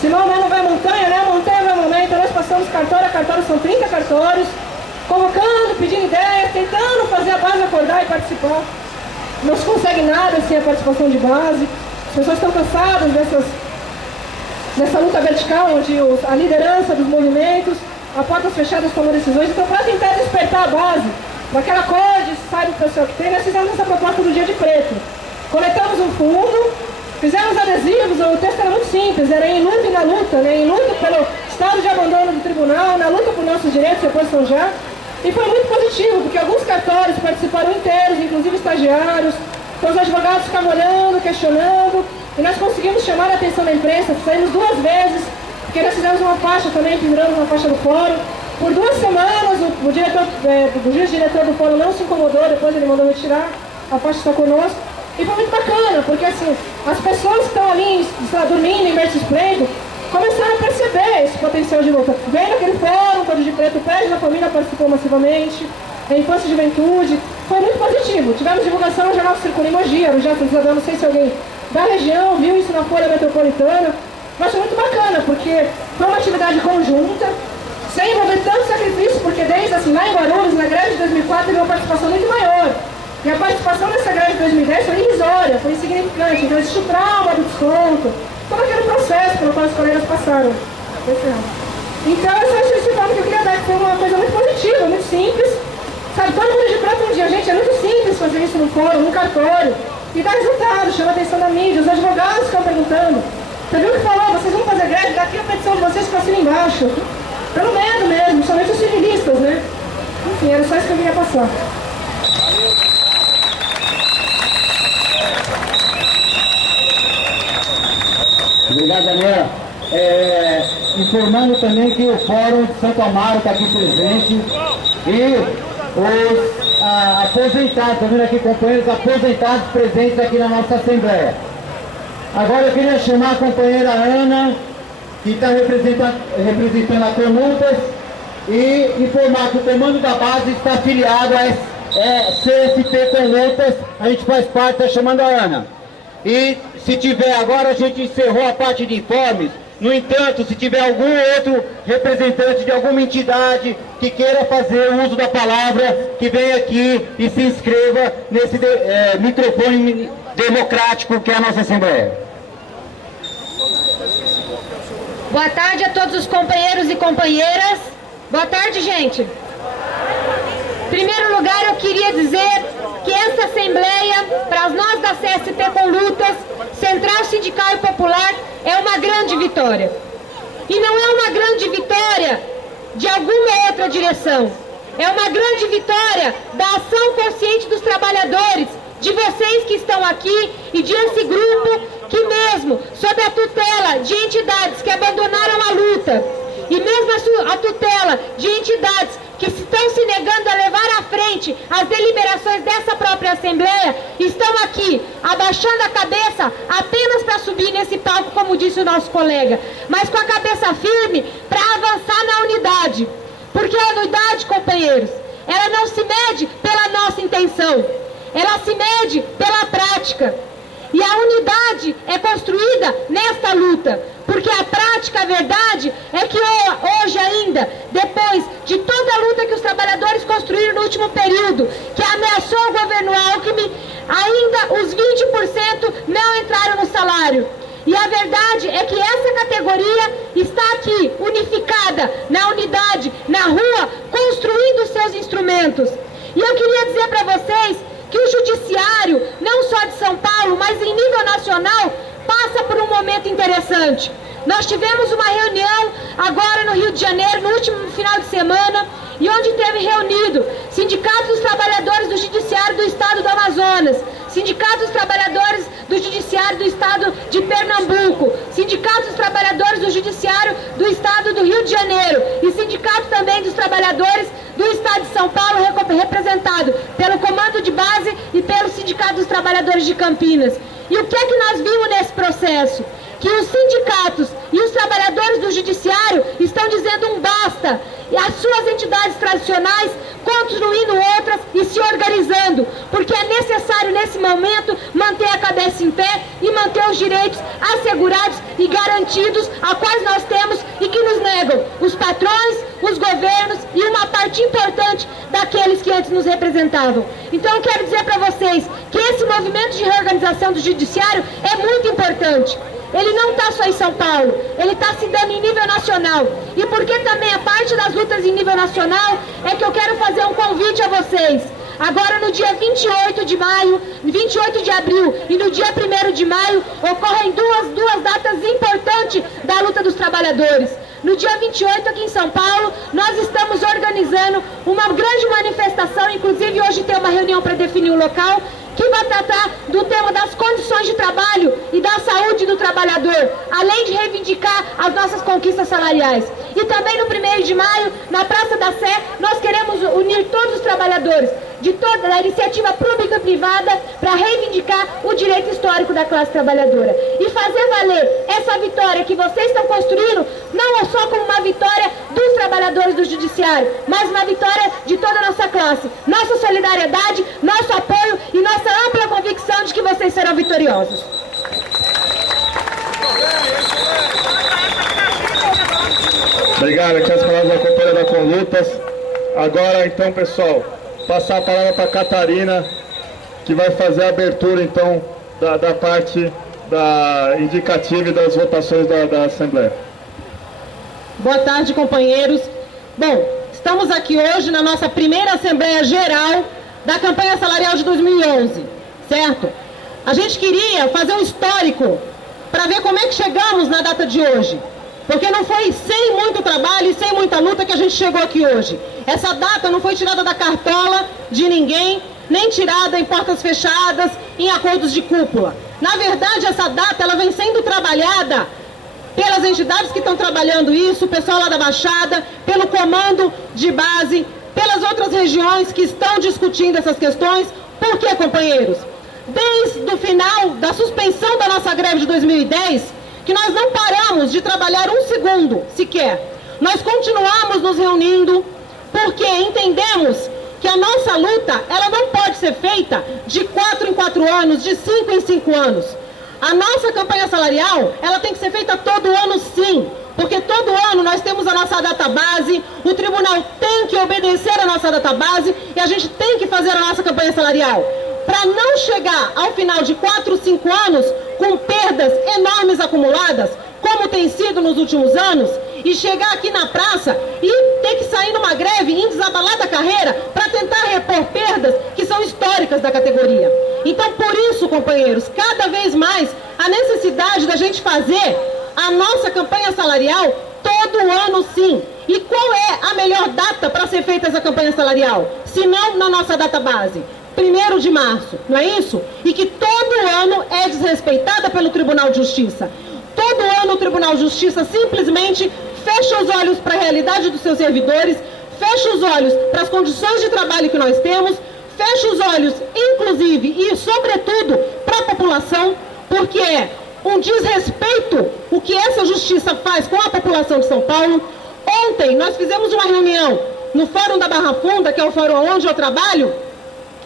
se não vai à montanha, né? A montanha vai ao momento, então nós passamos cartório a cartório, são 30 cartórios, convocando, pedindo ideias, tentando fazer a base acordar e participar. Não se consegue nada sem a participação de base. As pessoas estão cansadas dessa luta vertical, onde a liderança dos movimentos, a portas fechadas tomam decisões. Então, para tentar despertar a base, daquela cor de sai do pessoal que tem, nós fizemos essa proposta do dia de preto. Coletamos um fundo, fizemos adesivos, o texto era muito simples, era em luta e na luta, né? Em luta pelo estado de abandono do tribunal, na luta por nossos direitos, depois são já. E foi muito positivo, porque alguns cartórios participaram inteiros, inclusive estagiários, então os advogados ficavam olhando, questionando, e nós conseguimos chamar a atenção da imprensa, saímos 2 vezes, porque nós fizemos uma faixa também, penduramos uma faixa do fórum. Por 2 semanas, o juiz-diretor do fórum não se incomodou, depois ele mandou retirar, a faixa está conosco. E foi muito bacana, porque assim, as pessoas que estão ali, dormindo em berço esplêndido, começaram a perceber esse potencial de luta. Vendo aquele fórum, todo de preto, o prédio da família participou massivamente, a infância e juventude, foi muito positivo. Tivemos divulgação no jornal Circulo em Mogi, no Gesto do Cidadão, não sei se alguém da região viu isso na Folha Metropolitana, mas foi muito bacana, porque foi uma atividade conjunta, sem envolver tanto sacrifício, porque desde assim, lá em Guarulhos, na greve de 2004, teve uma participação muito maior. E a participação nessa greve de 2010 foi irrisória, foi insignificante, então existe o trauma do desconto, todo aquele processo pelo qual os colegas passaram. Então, eu só esse fato que eu queria dar, que foi uma coisa muito positiva, muito simples. Sabe, todo mundo de preto um dia, gente, é muito simples fazer isso no fórum, no cartório, e dá resultado, chama a atenção da mídia, os advogados ficam perguntando. Você viu o que falou? Vocês vão fazer greve, daqui a petição de vocês para cima embaixo. Pelo medo mesmo, somente os civilistas, né? Enfim, era só isso que eu queria passar. Obrigado, Daniela. Informando também que o Fórum de Santo Amaro está aqui presente e os aposentados, estou vendo aqui companheiros aposentados presentes aqui na nossa Assembleia. Agora eu queria chamar a companheira Ana, que está representando a Comutas, e informar que o comando da base está afiliado a CSP Comutas, a gente faz parte, está chamando a Ana. E se tiver agora, a gente encerrou a parte de informes, No entanto, se tiver algum outro representante de alguma entidade que queira fazer uso da palavra, que venha aqui e se inscreva nesse microfone democrático que é a nossa Assembleia. Boa tarde a todos os companheiros e companheiras. Boa tarde, gente. Em primeiro lugar, eu queria dizer que essa Assembleia, para nós da CSP com Lutas, Central Sindical e Popular, é uma grande vitória. E não é uma grande vitória de alguma outra direção. É uma grande vitória da ação consciente dos trabalhadores, de vocês que estão aqui e de esse grupo que mesmo sob a tutela de entidades que abandonaram a luta e mesmo a tutela de entidades que estão se negando a levar à frente as deliberações dessa própria Assembleia, estão aqui abaixando a cabeça apenas para subir nesse palco, como disse o nosso colega, mas com a cabeça firme para avançar na unidade. Porque a unidade, companheiros, ela não se mede pela nossa intenção, ela se mede pela prática. E a unidade é construída nesta luta, porque a prática, a verdade, é que hoje ainda, depois de toda a luta que os trabalhadores construíram no último período, que ameaçou o governo Alckmin, ainda os 20% não entraram no salário. E a verdade é que essa categoria está aqui, unificada, na unidade, na rua, construindo seus instrumentos. E eu queria dizer para vocês que o judiciário, não só de São Paulo, mas em nível nacional, passa por um momento interessante. Nós tivemos uma reunião agora no Rio de Janeiro, no último final de semana, e onde teve reunido sindicatos dos trabalhadores do Judiciário do Estado do Amazonas, sindicatos dos trabalhadores do Judiciário do Estado de Pernambuco, sindicatos dos trabalhadores do Judiciário do Estado do Rio de Janeiro e sindicato também dos trabalhadores do Estado de São Paulo, representado pelo Comando de Base e pelo Sindicato dos Trabalhadores de Campinas. E o que é que nós vimos nesse processo? Que os sindicatos e os trabalhadores do judiciário estão dizendo um basta, e as suas entidades tradicionais construindo outras e se organizando, porque é necessário nesse momento manter a cabeça em pé e manter os direitos assegurados e garantidos a quais nós temos e que nos negam os patrões, os governos e uma parte importante daqueles que antes nos representavam. Então eu quero dizer para vocês que esse movimento de reorganização do judiciário é muito importante. Ele não está só em São Paulo, ele está se dando em nível nacional. E porque também a parte das lutas em nível nacional é que eu quero fazer um convite a vocês. Agora no dia 28 de maio, 28 de abril e no dia 1º de maio ocorrem duas datas importantes da luta dos trabalhadores. No dia 28 aqui em São Paulo, nós estamos organizando uma grande manifestação, inclusive hoje tem uma reunião para definir o local, que vai tratar do tema das condições de trabalho e da saúde do trabalhador, além de reivindicar as nossas conquistas salariais. E também no 1º de maio, na Praça da Sé, nós queremos unir todos os trabalhadores de toda a iniciativa pública e privada para reivindicar o direito histórico da classe trabalhadora. E fazer valer essa vitória que vocês estão construindo, não é só como uma vitória dos trabalhadores do judiciário, mas uma vitória de toda a nossa classe. Nossa solidariedade, nosso apoio e nossa ampla convicção de que vocês serão vitoriosos. Obrigado, aqui as palavras da companheira da Conlutas. Agora então, pessoal, passar a palavra para a Catarina, que vai fazer a abertura então da parte da indicativa e das votações da Assembleia. Boa tarde, companheiros. Bom, estamos aqui hoje na nossa primeira Assembleia Geral da campanha salarial de 2011, certo? A gente queria fazer um histórico para ver como é que chegamos na data de hoje. Porque não foi sem muito trabalho e sem muita luta que a gente chegou aqui hoje. Essa data não foi tirada da cartola de ninguém, nem tirada em portas fechadas, em acordos de cúpula. Na verdade, essa data ela vem sendo trabalhada pelas entidades que estão trabalhando isso, o pessoal lá da Baixada, pelo comando de base, pelas outras regiões que estão discutindo essas questões. Por quê, companheiros? Desde o final da suspensão da nossa greve de 2010, que nós não paramos de trabalhar um segundo sequer. Nós continuamos nos reunindo porque entendemos que a nossa luta ela não pode ser feita de 4 em 4 anos, de 5 em 5 anos. A nossa campanha salarial, ela tem que ser feita todo ano sim, porque todo ano nós temos a nossa database, o tribunal tem que obedecer a nossa database e a gente tem que fazer a nossa campanha salarial. Para não chegar ao final de 4, 5 anos com perdas enormes acumuladas, como tem sido nos últimos anos, e chegar aqui na praça e ter que sair numa greve em desabalar da carreira para tentar repor perdas que são históricas da categoria. Então, por isso, companheiros, cada vez mais a necessidade da gente fazer a nossa campanha salarial todo ano sim. E qual é a melhor data para ser feita essa campanha salarial? Se não na nossa database. 1º de março, não é isso? E que todo ano é desrespeitada pelo Tribunal de Justiça. Todo ano o Tribunal de Justiça simplesmente fecha os olhos para a realidade dos seus servidores, fecha os olhos para as condições de trabalho que nós temos, fecha os olhos, inclusive e sobretudo, para a população, porque é um desrespeito o que essa justiça faz com a população de São Paulo. Ontem nós fizemos uma reunião no Fórum da Barra Funda, que é o fórum onde eu trabalho,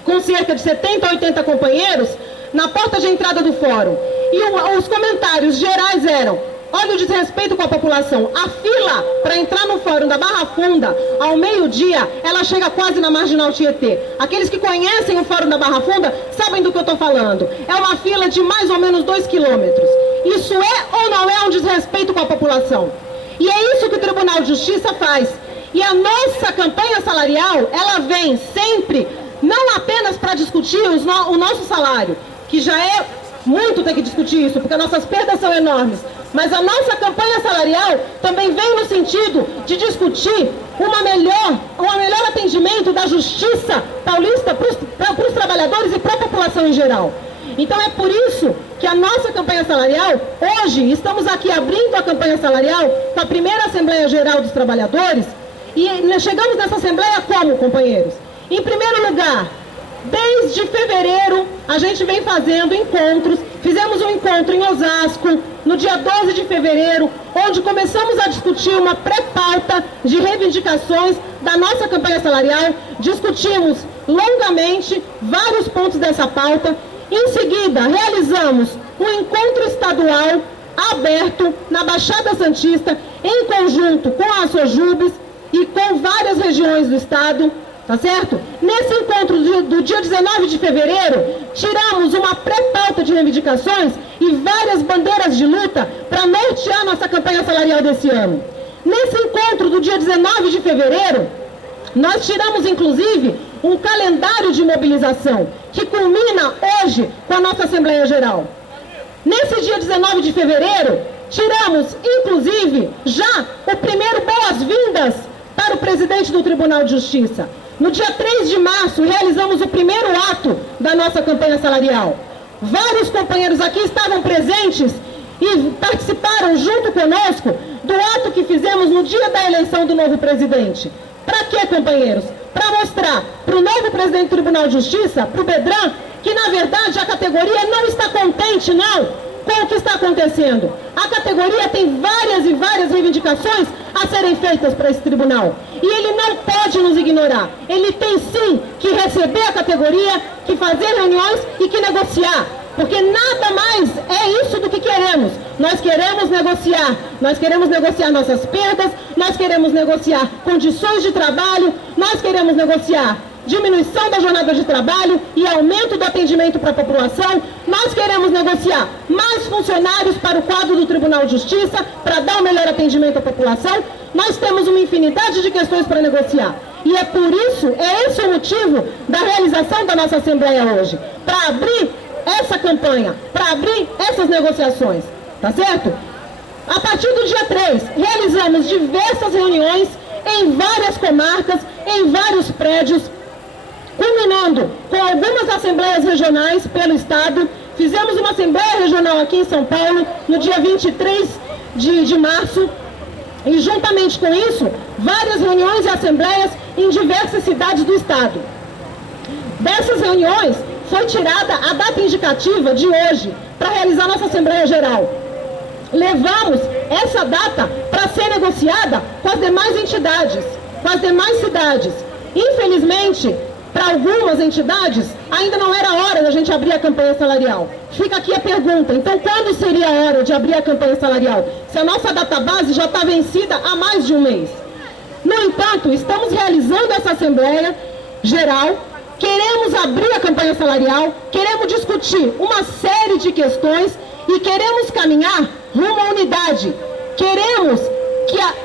com cerca de 70 a 80 companheiros, na porta de entrada do fórum. E os comentários gerais eram: olha o desrespeito com a população. A fila para entrar no fórum da Barra Funda, ao meio-dia, ela chega quase na Marginal Tietê. Aqueles que conhecem o fórum da Barra Funda sabem do que eu estou falando. É uma fila de mais ou menos 2 quilômetros. Isso é ou não é um desrespeito com a população? E é isso que o Tribunal de Justiça faz. E a nossa campanha salarial, ela vem sempre, não apenas para discutir o nosso salário, que já é muito ter que discutir isso, porque nossas perdas são enormes, mas a nossa campanha salarial também vem no sentido de discutir um melhor atendimento da justiça paulista para os trabalhadores e para a população em geral. Então é por isso que a nossa campanha salarial, hoje estamos aqui abrindo a campanha salarial com a primeira Assembleia Geral dos Trabalhadores, e chegamos nessa Assembleia como, companheiros? Em primeiro lugar, desde fevereiro, a gente vem fazendo encontros. Fizemos um encontro em Osasco, no dia 12 de fevereiro, onde começamos a discutir uma pré-pauta de reivindicações da nossa campanha salarial. Discutimos longamente vários pontos dessa pauta. Em seguida, realizamos um encontro estadual aberto na Baixada Santista, em conjunto com a Sojubes e com várias regiões do estado. Tá certo? Nesse encontro do dia 19 de fevereiro, tiramos uma pré-pauta de reivindicações e várias bandeiras de luta para nortear nossa campanha salarial desse ano. Nesse encontro do dia 19 de fevereiro, nós tiramos inclusive um calendário de mobilização que culmina hoje com a nossa Assembleia Geral. Nesse dia 19 de fevereiro, tiramos inclusive já o primeiro boas-vindas para o presidente do Tribunal de Justiça. No dia 3 de março, realizamos o primeiro ato da nossa campanha salarial. Vários companheiros aqui estavam presentes e participaram junto conosco do ato que fizemos no dia da eleição do novo presidente. Para quê, companheiros? Para mostrar para o novo presidente do Tribunal de Justiça, para o Bedran, que na verdade a categoria não está contente, não, com o que está acontecendo. A categoria tem várias e várias reivindicações a serem feitas para esse tribunal. E ele não pode nos ignorar. Ele tem sim que receber a categoria, que fazer reuniões e que negociar. Porque nada mais é isso do que queremos. Nós queremos negociar nossas perdas, nós queremos negociar condições de trabalho, nós queremos negociar diminuição da jornada de trabalho e aumento do atendimento para a população. Nós queremos negociar mais funcionários para o quadro do Tribunal de Justiça, para dar um melhor atendimento à população. Nós temos uma infinidade de questões para negociar. E é por isso, é esse o motivo da realização da nossa Assembleia hoje, para abrir essa campanha, para abrir essas negociações, tá certo? A partir do dia 3, realizamos diversas reuniões em várias comarcas, em vários prédios, culminando com algumas assembleias regionais pelo estado. Fizemos uma assembleia regional aqui em São Paulo, no dia 23 de março, e juntamente com isso, várias reuniões e assembleias em diversas cidades do estado. Dessas reuniões, foi tirada a data indicativa de hoje para realizar nossa Assembleia Geral. Levamos essa data para ser negociada com as demais entidades, com as demais cidades. Infelizmente, Para algumas entidades, ainda não era hora da gente abrir a campanha salarial. Fica aqui a pergunta, então quando seria a hora de abrir a campanha salarial? Se a nossa database já está vencida há mais de um mês. No entanto, estamos realizando essa Assembleia Geral, queremos abrir a campanha salarial, queremos discutir uma série de questões e queremos caminhar rumo à unidade. Queremos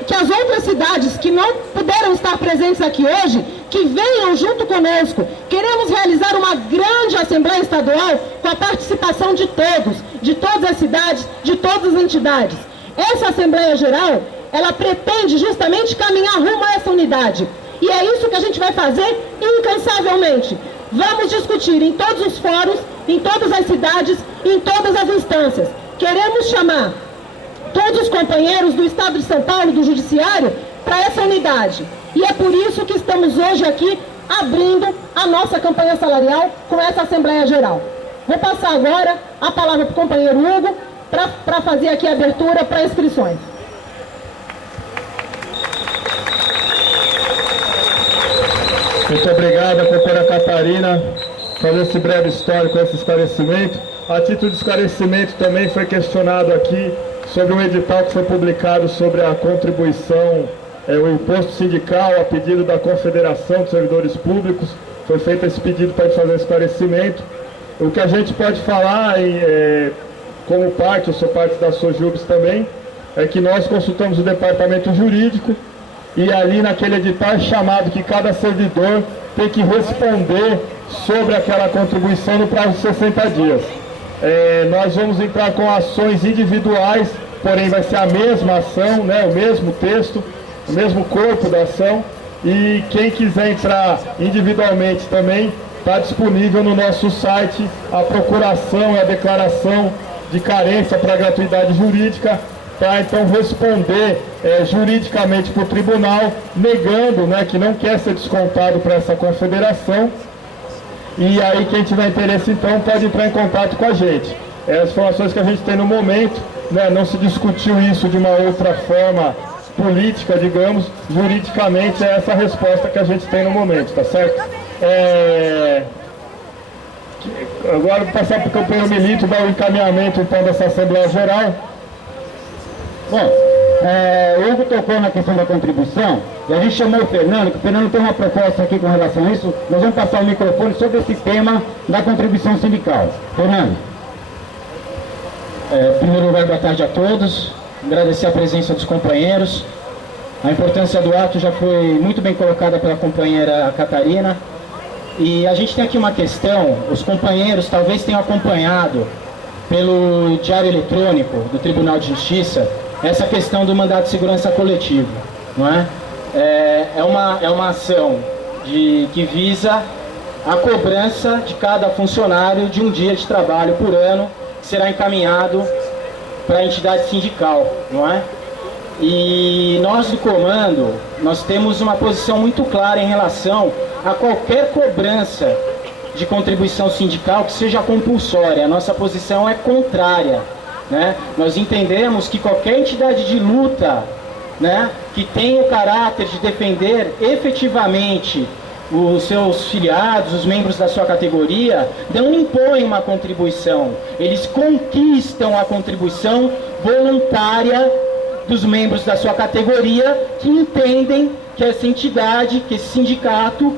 que as outras cidades que não puderam estar presentes aqui hoje, que venham junto conosco. Queremos realizar uma grande Assembleia Estadual com a participação de todos, de todas as cidades, de todas as entidades. Essa Assembleia Geral, ela pretende justamente caminhar rumo a essa unidade. E é isso que a gente vai fazer incansavelmente. Vamos discutir em todos os fóruns, em todas as cidades, em todas as instâncias. Queremos chamar todos os companheiros do Estado de São Paulo, do Judiciário, para essa unidade. E é por isso que estamos hoje aqui abrindo a nossa campanha salarial com essa Assembleia Geral. Vou passar agora a palavra para o companheiro Hugo para fazer aqui a abertura para inscrições. Muito obrigado, companheira Catarina, por fazer esse breve histórico, esse esclarecimento. A título de esclarecimento também foi questionado aqui sobre um edital que foi publicado sobre a contribuição, o imposto sindical, a pedido da Confederação dos Servidores Públicos. Foi feito esse pedido para fazer um esclarecimento. O que a gente pode falar, como parte, eu sou parte da Sojubes também, é que nós consultamos o departamento jurídico e ali naquele edital é chamado que cada servidor tem que responder sobre aquela contribuição no prazo de 60 dias. Nós vamos entrar com ações individuais, porém vai ser a mesma ação, né, o mesmo texto, o mesmo corpo da ação, e quem quiser entrar individualmente também está disponível no nosso site a procuração e a declaração de carência para gratuidade jurídica, para então responder juridicamente para o tribunal, negando, né, que não quer ser descontado para essa confederação. E aí quem tiver interesse então pode entrar em contato com a gente. As informações que a gente tem no momento, né, não se discutiu isso de uma outra forma política, digamos, juridicamente é essa resposta que a gente tem no momento, tá certo? Agora vou passar para o companheiro Milito dar o encaminhamento então dessa Assembleia Geral. Bom, o Hugo tocou na questão da contribuição e a gente chamou o Fernando, que o Fernando tem uma proposta aqui com relação a isso. Nós vamos passar o microfone sobre esse tema da contribuição sindical. Fernando. Em primeiro lugar, boa tarde a todos. Agradecer a presença dos companheiros. A importância do ato já foi muito bem colocada pela companheira Catarina. E a gente tem aqui uma questão, os companheiros talvez tenham acompanhado pelo Diário Eletrônico do Tribunal de Justiça essa questão do mandato de segurança coletivo, não é? É uma ação que visa a cobrança de cada funcionário de um dia de trabalho por ano, que será encaminhado para a entidade sindical, não é? E nós do comando, nós temos uma posição muito clara em relação a qualquer cobrança de contribuição sindical que seja compulsória. A nossa posição é contrária, né? Nós entendemos que qualquer entidade de luta, né, que tenha o caráter de defender efetivamente os seus filiados, os membros da sua categoria, não impõem uma contribuição, eles conquistam a contribuição voluntária dos membros da sua categoria, que entendem que essa entidade, que esse sindicato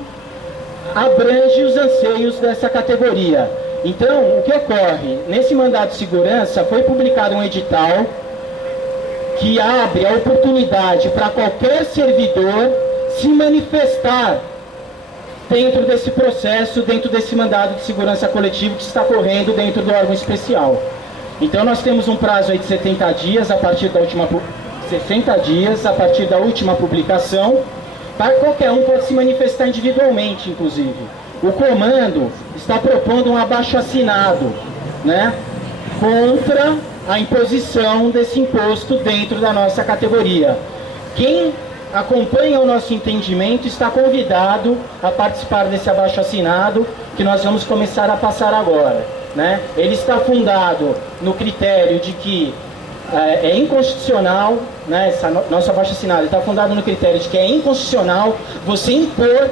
abrange os anseios dessa categoria. Então, o que ocorre? Nesse mandato de segurança foi publicado um edital que abre a oportunidade para qualquer servidor se manifestar dentro desse processo, dentro desse mandado de segurança coletivo que está correndo dentro do órgão especial. Então nós temos um prazo aí de 70 dias a partir da última 60 dias a partir da última publicação, para qualquer um pode se manifestar individualmente, inclusive. O comando está propondo um abaixo-assinado, né, contra a imposição desse imposto dentro da nossa categoria. Quem acompanha o nosso entendimento está convidado a participar desse abaixo-assinado que nós vamos começar a passar agora, né? Ele está fundado no critério de que é inconstitucional, né? Nosso abaixo-assinado está fundado no critério de que é inconstitucional você impor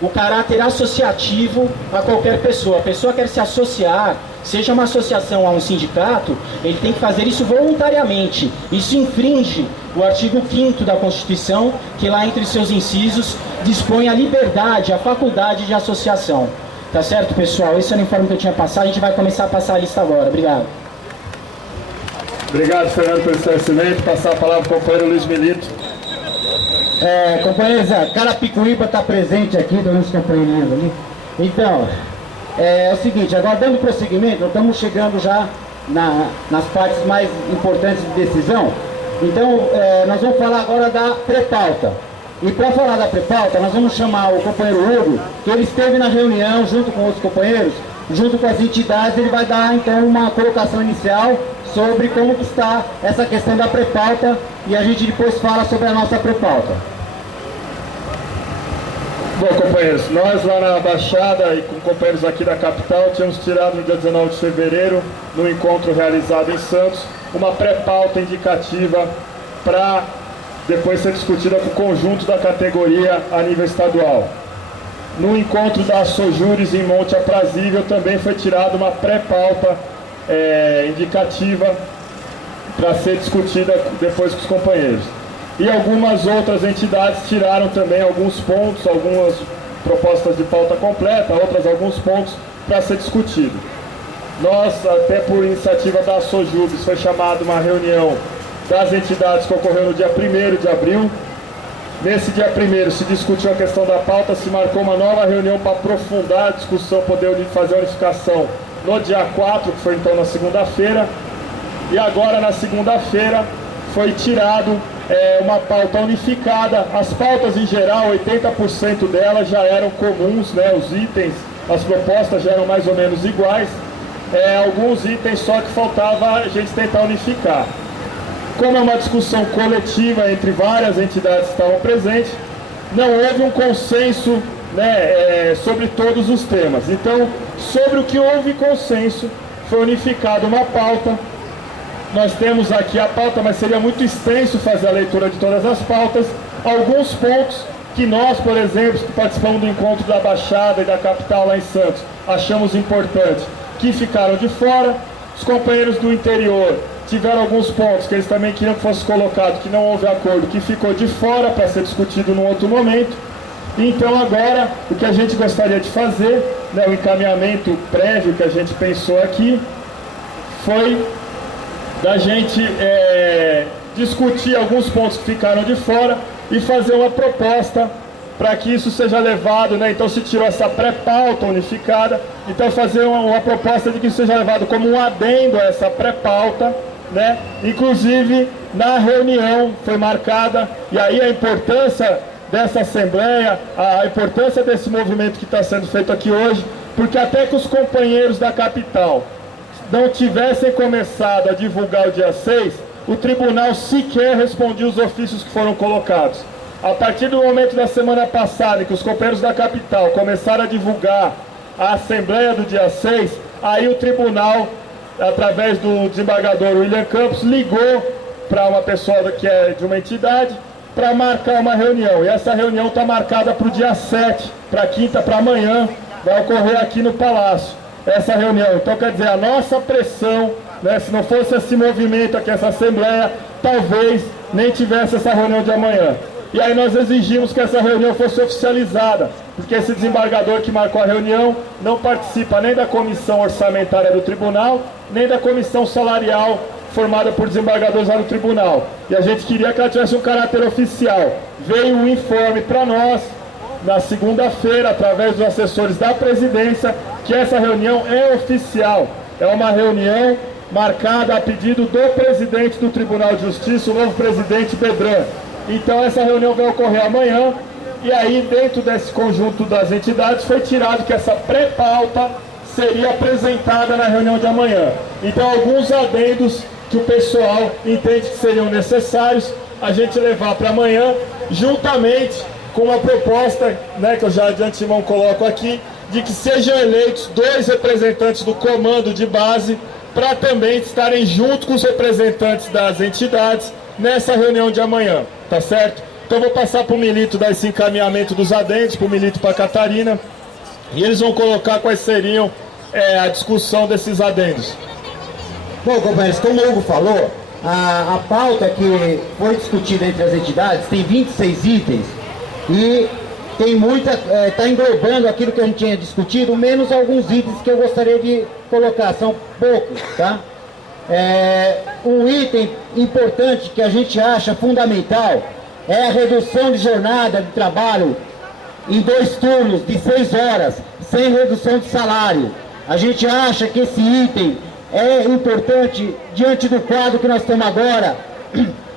o caráter associativo a qualquer pessoa. A pessoa quer se associar, seja uma associação a um sindicato, ele tem que fazer isso voluntariamente. Isso infringe o artigo 5º da Constituição, que lá entre seus incisos dispõe a liberdade, a faculdade de associação. Tá certo, pessoal? Esse era o informe que eu tinha passado, a gente vai começar a passar a lista agora. Obrigado. Obrigado, Fernando, pelo esclarecimento. Passar a palavra para o companheiro Luiz Milito. Companheiros, Carapicuíba está presente aqui, dando os companheirinhos ali. Então, é o seguinte, agora dando prosseguimento, nós estamos chegando já nas partes mais importantes de decisão. Então, nós vamos falar agora da pré-pauta. E para falar da pré-pauta, nós vamos chamar o companheiro Hugo, que ele esteve na reunião junto com outros companheiros, junto com as entidades, ele vai dar então uma colocação inicial sobre como que está essa questão da pré-pauta e a gente depois fala sobre a nossa pré-pauta. Bom, companheiros, nós lá na Baixada e com companheiros aqui da capital tínhamos tirado no dia 19 de fevereiro, no encontro realizado em Santos, uma pré-pauta indicativa para depois ser discutida com o conjunto da categoria a nível estadual. No encontro da Sojures em Monte Aprazível também foi tirada uma pré-pauta indicativa para ser discutida depois com os companheiros. E algumas outras entidades tiraram também alguns pontos, algumas propostas de pauta completa, outras alguns pontos para ser discutido. Nós, até por iniciativa da Sojures, foi chamada uma reunião das entidades que ocorreu no dia 1º de abril. Nesse dia 1º se discutiu a questão da pauta, se marcou uma nova reunião para aprofundar a discussão, poder fazer a unificação no dia 4, que foi então na segunda-feira. E agora na segunda-feira foi tirado uma pauta unificada. As pautas em geral, 80% delas já eram comuns, né? Os itens, as propostas já eram mais ou menos iguais. Alguns itens só que faltava a gente tentar unificar. Como é uma discussão coletiva entre várias entidades que estavam presentes, não houve um consenso, né, sobre todos os temas. Então, sobre o que houve consenso, foi unificada uma pauta. Nós temos aqui a pauta, mas seria muito extenso fazer a leitura de todas as pautas. Alguns pontos que nós, por exemplo, que participamos do encontro da Baixada e da capital lá em Santos, achamos importante, que ficaram de fora. Os companheiros do interior tiveram alguns pontos que eles também queriam que fosse colocado, que não houve acordo, que ficou de fora para ser discutido num outro momento. Então agora, o que a gente gostaria de fazer, né, o encaminhamento prévio que a gente pensou aqui, foi da gente discutir alguns pontos que ficaram de fora e fazer uma proposta para que isso seja levado, né? Então se tirou essa pré-pauta unificada, então fazer uma proposta de que isso seja levado como um adendo a essa pré-pauta, né? Inclusive na reunião foi marcada, e aí a importância dessa assembleia, a importância desse movimento que está sendo feito aqui hoje, porque até que os companheiros da capital não tivessem começado a divulgar o dia 6, o tribunal sequer respondia os ofícios que foram colocados. A partir do momento da semana passada, em que os companheiros da capital começaram a divulgar a assembleia do dia 6, aí o tribunal, através do desembargador William Campos, ligou para uma pessoa que é de uma entidade para marcar uma reunião. E essa reunião está marcada para o dia 7, para quinta, para amanhã, vai ocorrer aqui no Palácio, essa reunião. Então, quer dizer, a nossa pressão, né, se não fosse esse movimento aqui, essa assembleia, talvez nem tivesse essa reunião de amanhã. E aí nós exigimos que essa reunião fosse oficializada, porque esse desembargador que marcou a reunião não participa nem da comissão orçamentária do tribunal, nem da comissão salarial formada por desembargadores lá no tribunal. E a gente queria que ela tivesse um caráter oficial. Veio um informe para nós, na segunda-feira, através dos assessores da presidência, que essa reunião é oficial. É uma reunião marcada a pedido do presidente do Tribunal de Justiça, o novo presidente Bedran. Então essa reunião vai ocorrer amanhã, e aí dentro desse conjunto das entidades foi tirado que essa pré-pauta seria apresentada na reunião de amanhã. Então alguns adendos que o pessoal entende que seriam necessários a gente levar para amanhã, juntamente com uma proposta, né, que eu já de antemão coloco aqui, de que sejam eleitos 2 representantes do comando de base para também estarem junto com os representantes das entidades nessa reunião de amanhã, tá certo? Então eu vou passar para o Milito dar esse encaminhamento dos adendos, para o Milito e para a Catarina, e eles vão colocar quais seriam a discussão desses adendos. Bom, companheiros, como o Hugo falou, a pauta que foi discutida entre as entidades tem 26 itens e tem muita, está englobando aquilo que a gente tinha discutido, menos alguns itens que eu gostaria de colocar, são poucos, tá? Um item importante que a gente acha fundamental é a redução de jornada de trabalho em 2 turnos de 6 horas, sem redução de salário. A gente acha que esse item é importante diante do quadro que nós temos agora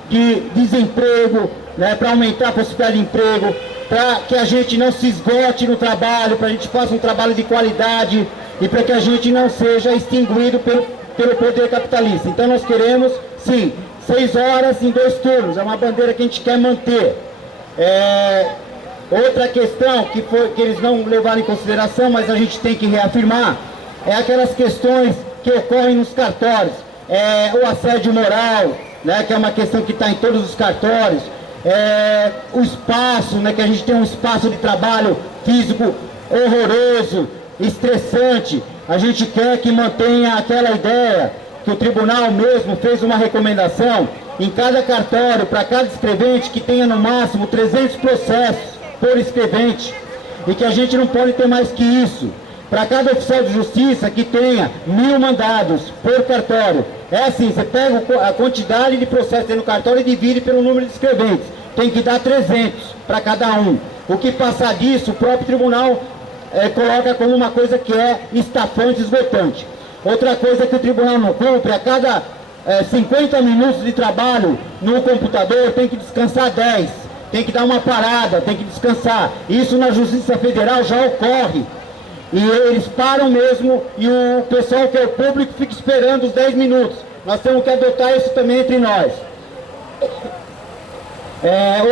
de desemprego, né, para aumentar a possibilidade de emprego, para que a gente não se esgote no trabalho, para a gente faça um trabalho de qualidade e para que a gente não seja extinguido pelo poder capitalista. Então nós queremos, sim, 6 horas em 2 turnos, é uma bandeira que a gente quer manter. Outra questão que eles não levaram em consideração, mas a gente tem que reafirmar, é aquelas questões que ocorrem nos cartórios, o assédio moral, né, que é uma questão que está em todos os cartórios, o espaço, né, que a gente tem um espaço de trabalho físico horroroso, estressante. A gente quer que mantenha aquela ideia que o tribunal mesmo fez uma recomendação em cada cartório, para cada escrevente, que tenha no máximo 300 processos por escrevente, e que a gente não pode ter mais que isso. Para cada oficial de justiça que tenha 1000 mandados por cartório. É assim, você pega a quantidade de processos que tem no cartório e divide pelo número de escreventes. Tem que dar 300 para cada um. O que passar disso, o próprio tribunal coloca como uma coisa que é estafante, esgotante. Outra coisa que o tribunal não cumpre, a cada 50 minutos de trabalho no computador tem que descansar 10. Tem que dar uma parada, tem que descansar. Isso na Justiça Federal já ocorre. E eles param mesmo e o pessoal que é o público fica esperando os 10 minutos. Nós temos que adotar isso também entre nós.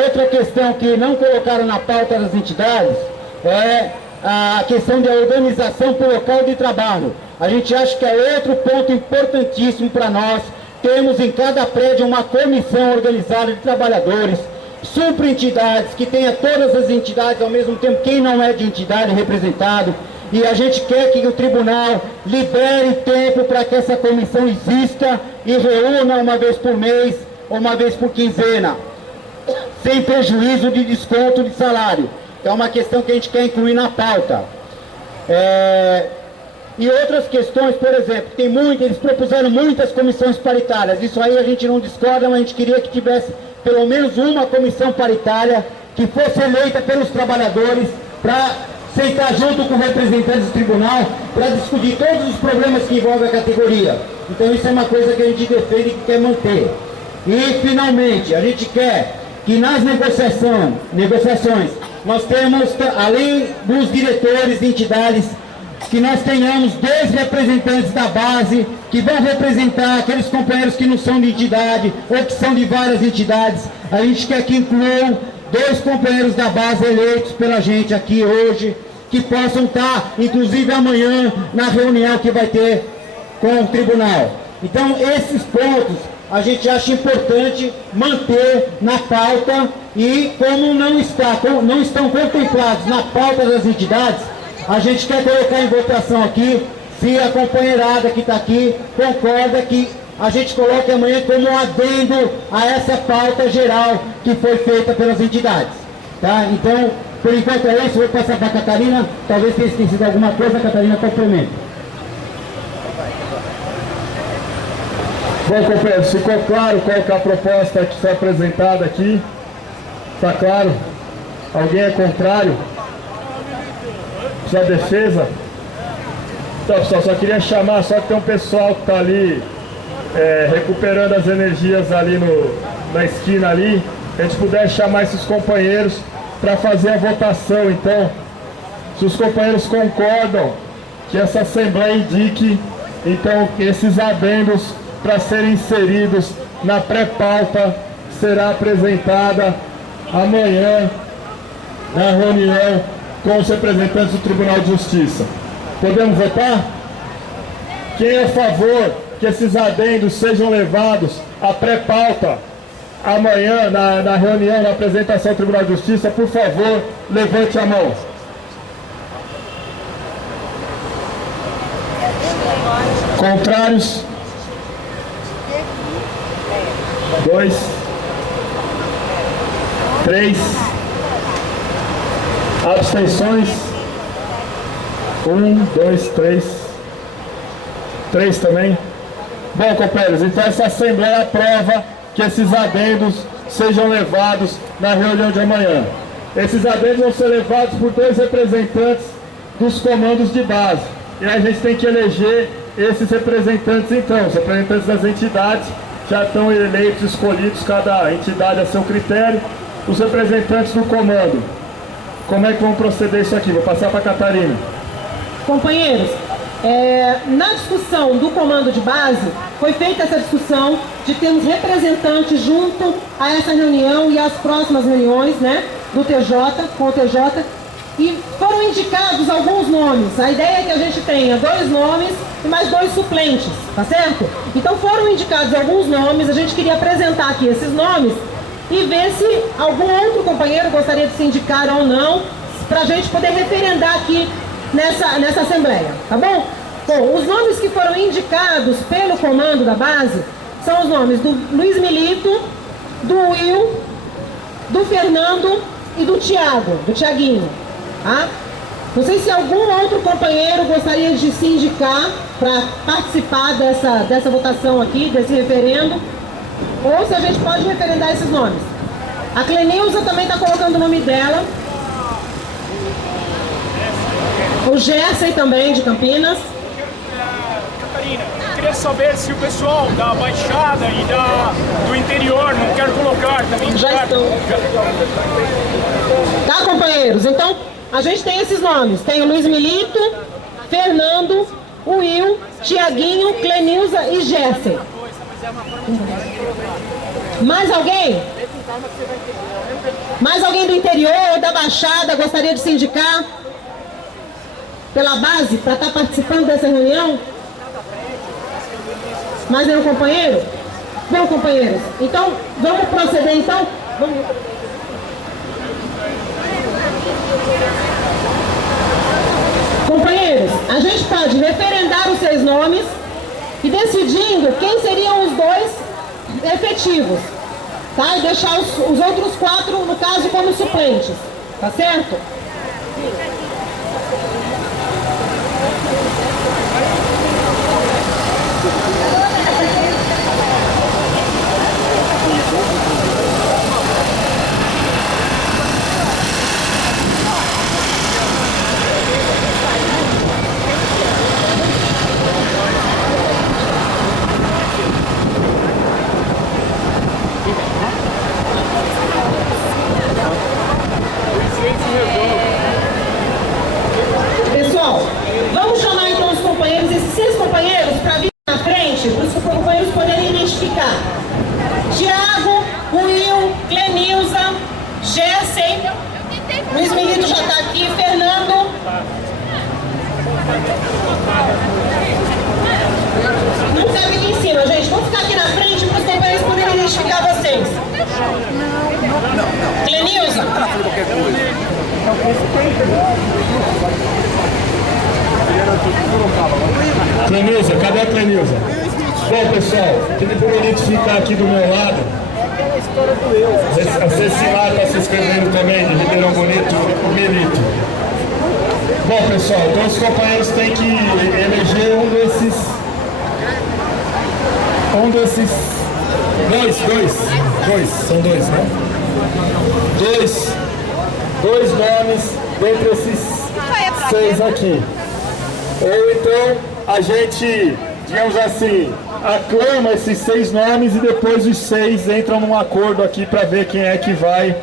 Outra questão que não colocaram na pauta das entidades é a questão da organização por local de trabalho. A gente acha que é outro ponto importantíssimo para nós. Temos em cada prédio uma comissão organizada de trabalhadores, subentidades, que tenha todas as entidades ao mesmo tempo, quem não é de entidade representado. E a gente quer que o tribunal libere tempo para que essa comissão exista e reúna uma vez por mês ou uma vez por quinzena, sem prejuízo de desconto de salário. É uma questão que a gente quer incluir na pauta. E outras questões, por exemplo, eles propuseram muitas comissões paritárias. Isso aí a gente não discorda, mas a gente queria que tivesse pelo menos uma comissão paritária que fosse eleita pelos trabalhadores para sentar junto com representantes do tribunal para discutir todos os problemas que envolvem a categoria. Então isso é uma coisa que a gente defende e que quer manter. E finalmente, a gente quer que nas negociações nós temos, além dos diretores de entidades, que nós tenhamos 2 representantes da base que vão representar aqueles companheiros que não são de entidade ou que são de várias entidades. A gente quer que incluam 2 companheiros da base eleitos pela gente aqui hoje, que possam estar, inclusive amanhã, na reunião que vai ter com o tribunal. Então, esses pontos a gente acha importante manter na pauta e como não estão contemplados na pauta das entidades, a gente quer colocar em votação aqui, se a companheirada que está aqui concorda que a gente coloque amanhã como um adendo a essa pauta geral que foi feita pelas entidades. Tá? Então, por enquanto é isso, vou passar para a Catarina, talvez tenha esquecido alguma coisa, a Catarina complementa. Bom, companheiros, ficou claro qual que é a proposta que foi apresentada aqui? Está claro? Alguém é contrário? Precisa de defesa? Então, pessoal, só queria chamar, só que tem um pessoal que está ali recuperando as energias ali na esquina ali. A gente puder chamar esses companheiros para fazer a votação. Então, se os companheiros concordam que essa Assembleia indique, então, esses adendos para serem inseridos na pré-pauta será apresentada amanhã na reunião com os representantes do Tribunal de Justiça. Podemos votar? Quem é a favor que esses adendos sejam levados à pré-pauta amanhã na reunião, na apresentação do Tribunal de Justiça, por favor, levante a mão. Contrários? 2, 3, abstenções? 1, 2, 3, 3 também. Bom, companheiros, então essa Assembleia aprova que esses adendos sejam levados na reunião de amanhã. Esses adendos vão ser levados por 2 representantes dos comandos de base. E a gente tem que eleger esses representantes então. Os representantes das entidades já estão eleitos, escolhidos, cada entidade a seu critério. Os representantes do comando. Como é que vão proceder isso aqui? Vou passar para a Catarina. Companheiros, na discussão do comando de base, foi feita essa discussão de termos representantes junto a essa reunião e às próximas reuniões, né, do TJ, com o TJ, e foram indicados alguns nomes. A ideia é que a gente tenha 2 nomes e mais 2 suplentes, tá certo? Então foram indicados alguns nomes, a gente queria apresentar aqui esses nomes e ver se algum outro companheiro gostaria de se indicar ou não, para a gente poder referendar aqui nessa Assembleia, tá bom? Bom, os nomes que foram indicados pelo comando da base são os nomes do Luiz Milito, do Will, do Fernando e do Tiaguinho, tá? Não sei se algum outro companheiro gostaria de se indicar para participar dessa votação aqui, desse referendo, ou se a gente pode referendar esses nomes. A Clenilza também está colocando o nome dela. O Gerson também, de Campinas. Catarina, eu queria saber se o pessoal da Baixada e do interior não quer colocar também. Já estão. Tá, companheiros? Então, a gente tem esses nomes. Tem o Luiz Milito, Fernando, o Will, Tiaguinho, Clenilza e Gerson. Mais alguém? Mais alguém do interior ou da Baixada gostaria de se indicar pela base para estar participando dessa reunião? Mais nenhum companheiro? Bom, companheiros, então vamos proceder então? Vamos. Companheiros, a gente pode referendar os 6 nomes e decidindo quem seriam os 2 efetivos, tá? E deixar os outros 4, no caso, como suplentes, tá certo? Pessoal, vamos chamar então os companheiros, esses 6 companheiros, para vir na frente, para os companheiros poderem identificar. Tiago, Will, Clenilza, Gerson, Luiz Milito já está aqui, Fernando. Não cabe aqui em cima, gente. Vamos ficar aqui na frente para os companheiros poderem identificar vocês. Clenilza. Clenilza, cadê a Clenilza? Bom, pessoal, queria identificar aqui do meu lado. A Cecilar está se inscrevendo também, de Ribeirão Bonito, o Milito. Bom, pessoal, então os companheiros têm que eleger um desses. São 2, né? Dois nomes dentre esses 6 aqui. Ou então a gente, digamos assim, aclama esses 6 nomes e depois os 6 entram num acordo aqui para ver quem é que vai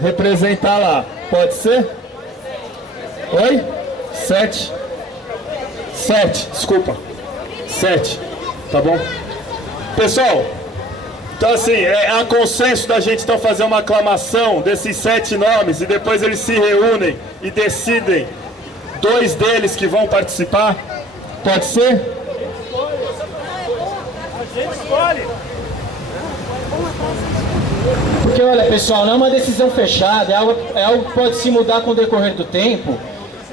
representar lá. Pode ser? Oi? 7, desculpa. 7, tá bom? Pessoal, então assim, há consenso da gente então fazer uma aclamação desses 7 nomes e depois eles se reúnem e decidem 2 deles que vão participar? Pode ser? A gente escolhe. Porque, olha, pessoal, não é uma decisão fechada, é algo que pode se mudar com o decorrer do tempo.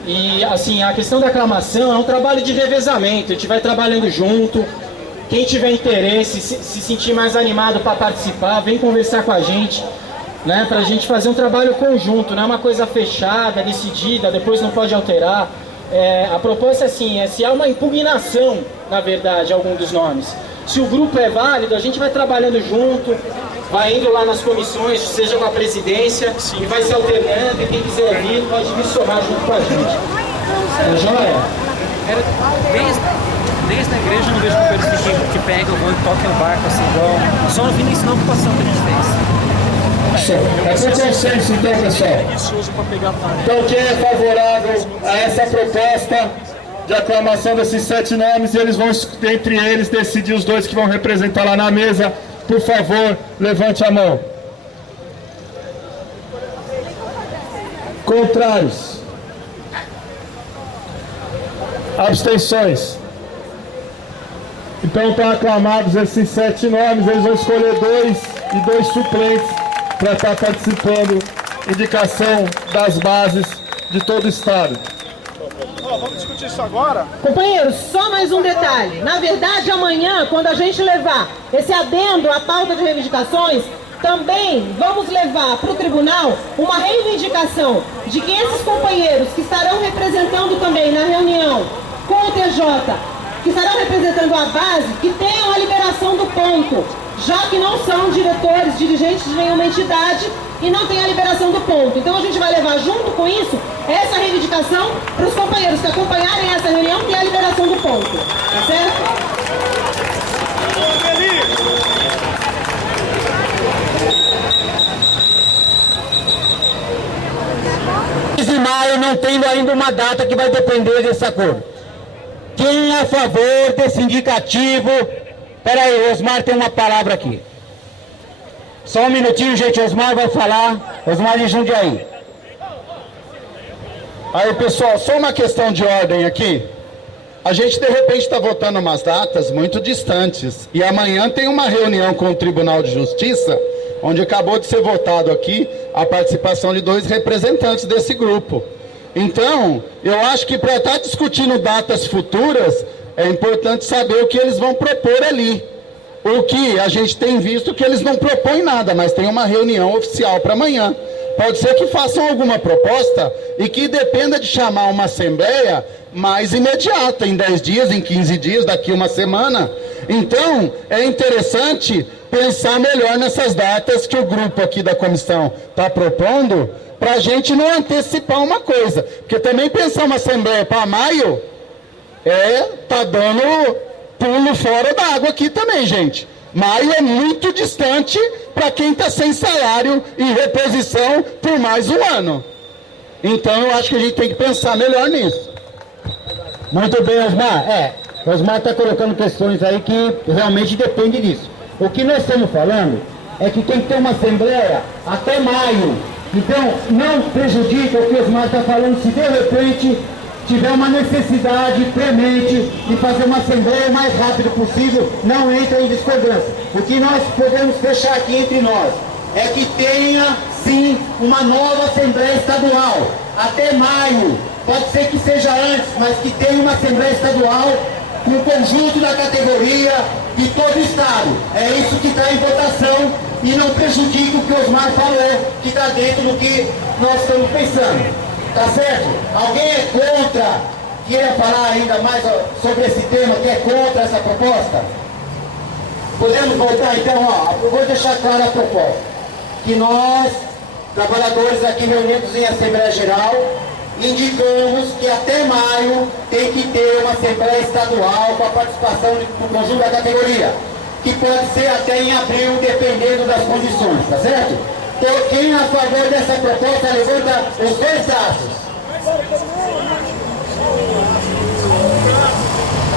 E, assim, a questão da aclamação é um trabalho de revezamento, a gente vai trabalhando junto. Quem tiver interesse, se sentir mais animado para participar, vem conversar com a gente, né, para a gente fazer um trabalho conjunto, não é uma coisa fechada, decidida, depois não pode alterar. A proposta assim, se há uma impugnação, na verdade, algum dos nomes. Se o grupo é válido, a gente vai trabalhando junto, vai indo lá nas comissões, seja com a presidência, e vai se alternando, e quem quiser vir, pode vir somar junto com a gente. Tá joia? Desde a igreja eu não vejo companheiros que pegam, vão e tocam o barco assim, igual. Só no fim da ocupação que a gente fez. É por consenso então, pessoal. Então quem é favorável a essa proposta de aclamação desses 7 nomes, eles vão, entre eles, decidir os 2 que vão representar lá na mesa. Por favor, levante a mão. Contrários? Abstenções? Então estão aclamados esses 7 nomes, eles vão escolher 2 e 2 suplentes para estar participando, indicação das bases de todo o estado. Vamos discutir isso agora? Companheiros, só mais um detalhe. Na verdade, amanhã, quando a gente levar esse adendo à pauta de reivindicações, também vamos levar para o tribunal uma reivindicação de que esses companheiros que estarão representando também na reunião com o TJ, que estarão representando a base, que tenham a liberação do ponto, já que não são diretores, dirigentes de nenhuma entidade e não tem a liberação do ponto. Então a gente vai levar junto com isso essa reivindicação para os companheiros que acompanharem essa reunião e a liberação do ponto. Tá certo? De maio, não tendo ainda uma data que vai depender desse acordo. Quem é a favor desse indicativo? Espera aí, Osmar tem uma palavra aqui. Só um minutinho, gente, Osmar vai falar. Osmar de Jundiaí. Aí, pessoal, só uma questão de ordem aqui. A gente, de repente, está votando umas datas muito distantes. E amanhã tem uma reunião com o Tribunal de Justiça, onde acabou de ser votado aqui a participação de 2 representantes desse grupo. Então, eu acho que para estar discutindo datas futuras, é importante saber o que eles vão propor ali. O que a gente tem visto que eles não propõem nada, mas tem uma reunião oficial para amanhã. Pode ser que façam alguma proposta e que dependa de chamar uma assembleia mais imediata, em 10 dias, em 15 dias, daqui uma semana. Então, é interessante pensar melhor nessas datas que o grupo aqui da comissão está propondo, para a gente não antecipar uma coisa. Porque também pensar uma assembleia para maio, tá dando pulo fora d'água aqui também, gente. Maio é muito distante para quem está sem salário e reposição por mais um ano. Então eu acho que a gente tem que pensar melhor nisso. Muito bem, Osmar. Osmar está colocando questões aí que realmente dependem disso. O que nós estamos falando é que tem que ter uma assembleia até maio. Então, não prejudica o que o Osmar está falando se de repente tiver uma necessidade premente de fazer uma assembleia o mais rápido possível, não entra em discordância. O que nós podemos fechar aqui entre nós é que tenha, sim, uma nova assembleia estadual, até maio. Pode ser que seja antes, mas que tenha uma assembleia estadual com o conjunto da categoria de todo o estado. É isso que está em votação e não prejudica o que o Osmar falou, que está dentro do que nós estamos pensando. Tá certo? Alguém é contra? Queria falar ainda mais sobre esse tema, que é contra essa proposta? Podemos voltar então, eu vou deixar clara a proposta. Que nós, trabalhadores aqui reunidos em Assembleia Geral, indicamos que até maio tem que ter uma Assembleia Estadual com a participação do conjunto da categoria, que pode ser até em abril, dependendo das condições, tá certo? Então, quem é a favor dessa proposta, levanta os 2 braços.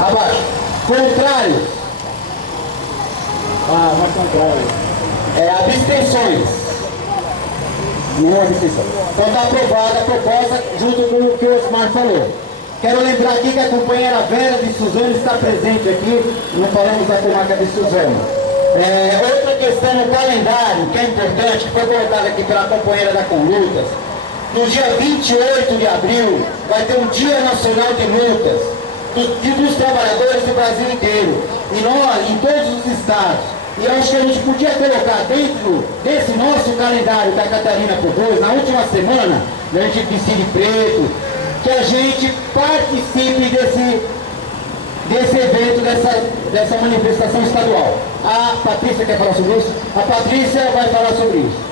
Abaixo. Contrário. Mais contrário. Abstenções. Nenhuma abstenção. Então está aprovada a proposta junto com o que o Osmar falou. Quero lembrar aqui que a companheira Vera de Suzano está presente aqui. Não falamos da comarca de Suzano. Outra questão no calendário, que é importante, que foi colocada aqui pela companheira da Conlutas, no dia 28 de abril vai ter um Dia Nacional de Lutas dos trabalhadores do Brasil inteiro, e nós, em todos os estados. E eu acho que a gente podia colocar dentro desse nosso calendário que a Catarina propôs, na última semana, a gente decide preto, que a gente participe desse evento, dessa manifestação estadual. A Patrícia quer falar sobre isso? A Patrícia vai falar sobre isso.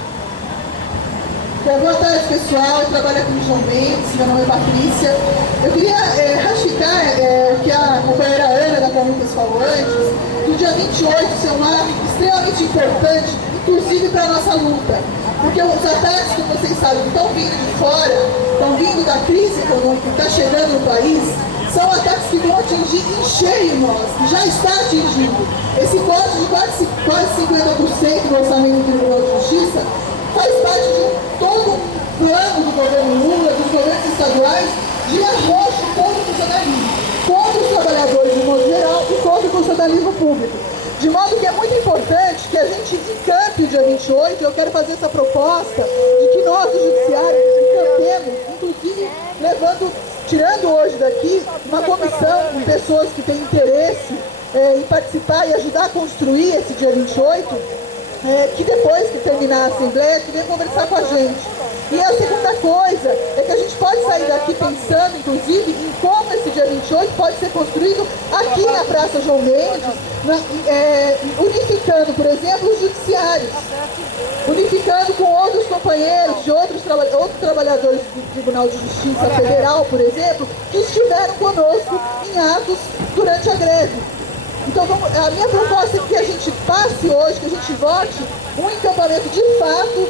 Boa tarde, pessoal. Eu trabalho aqui no João Mendes, meu nome é Patrícia. Eu queria ratificar o que a companheira Ana da Conlutas falou antes, do dia 28 ser um marco extremamente importante, inclusive para a nossa luta. Porque os ataques, como vocês sabem, estão vindo de fora, estão vindo da crise econômica que está chegando no país, são ataques que vão atingir em cheio nós, que já está atingindo. Esse corte de quase 50% do orçamento do Tribunal de Justiça faz parte de todo um plano do governo Lula, dos governos estaduais, de arrocho contra o funcionalismo, contra os trabalhadores de modo geral e contra o funcionalismo público. De modo que é muito importante que a gente encampe o dia 28, eu quero fazer essa proposta de que nós, do Judiciário, encampemos, inclusive tirando hoje daqui uma comissão com pessoas que têm interesse em participar e ajudar a construir esse dia 28, que depois que terminar a Assembleia, que venha conversar com a gente. E a segunda coisa é que a gente pode sair daqui pensando, inclusive, em como esse dia 28 pode ser construído aqui na Praça João Mendes, unificando, por exemplo, os judiciários, unificando com outros companheiros de outros trabalhadores do Tribunal de Justiça Federal, por exemplo, que estiveram conosco em atos durante a greve. Então, a minha proposta é que a gente passe hoje, que a gente vote um encampamento de fato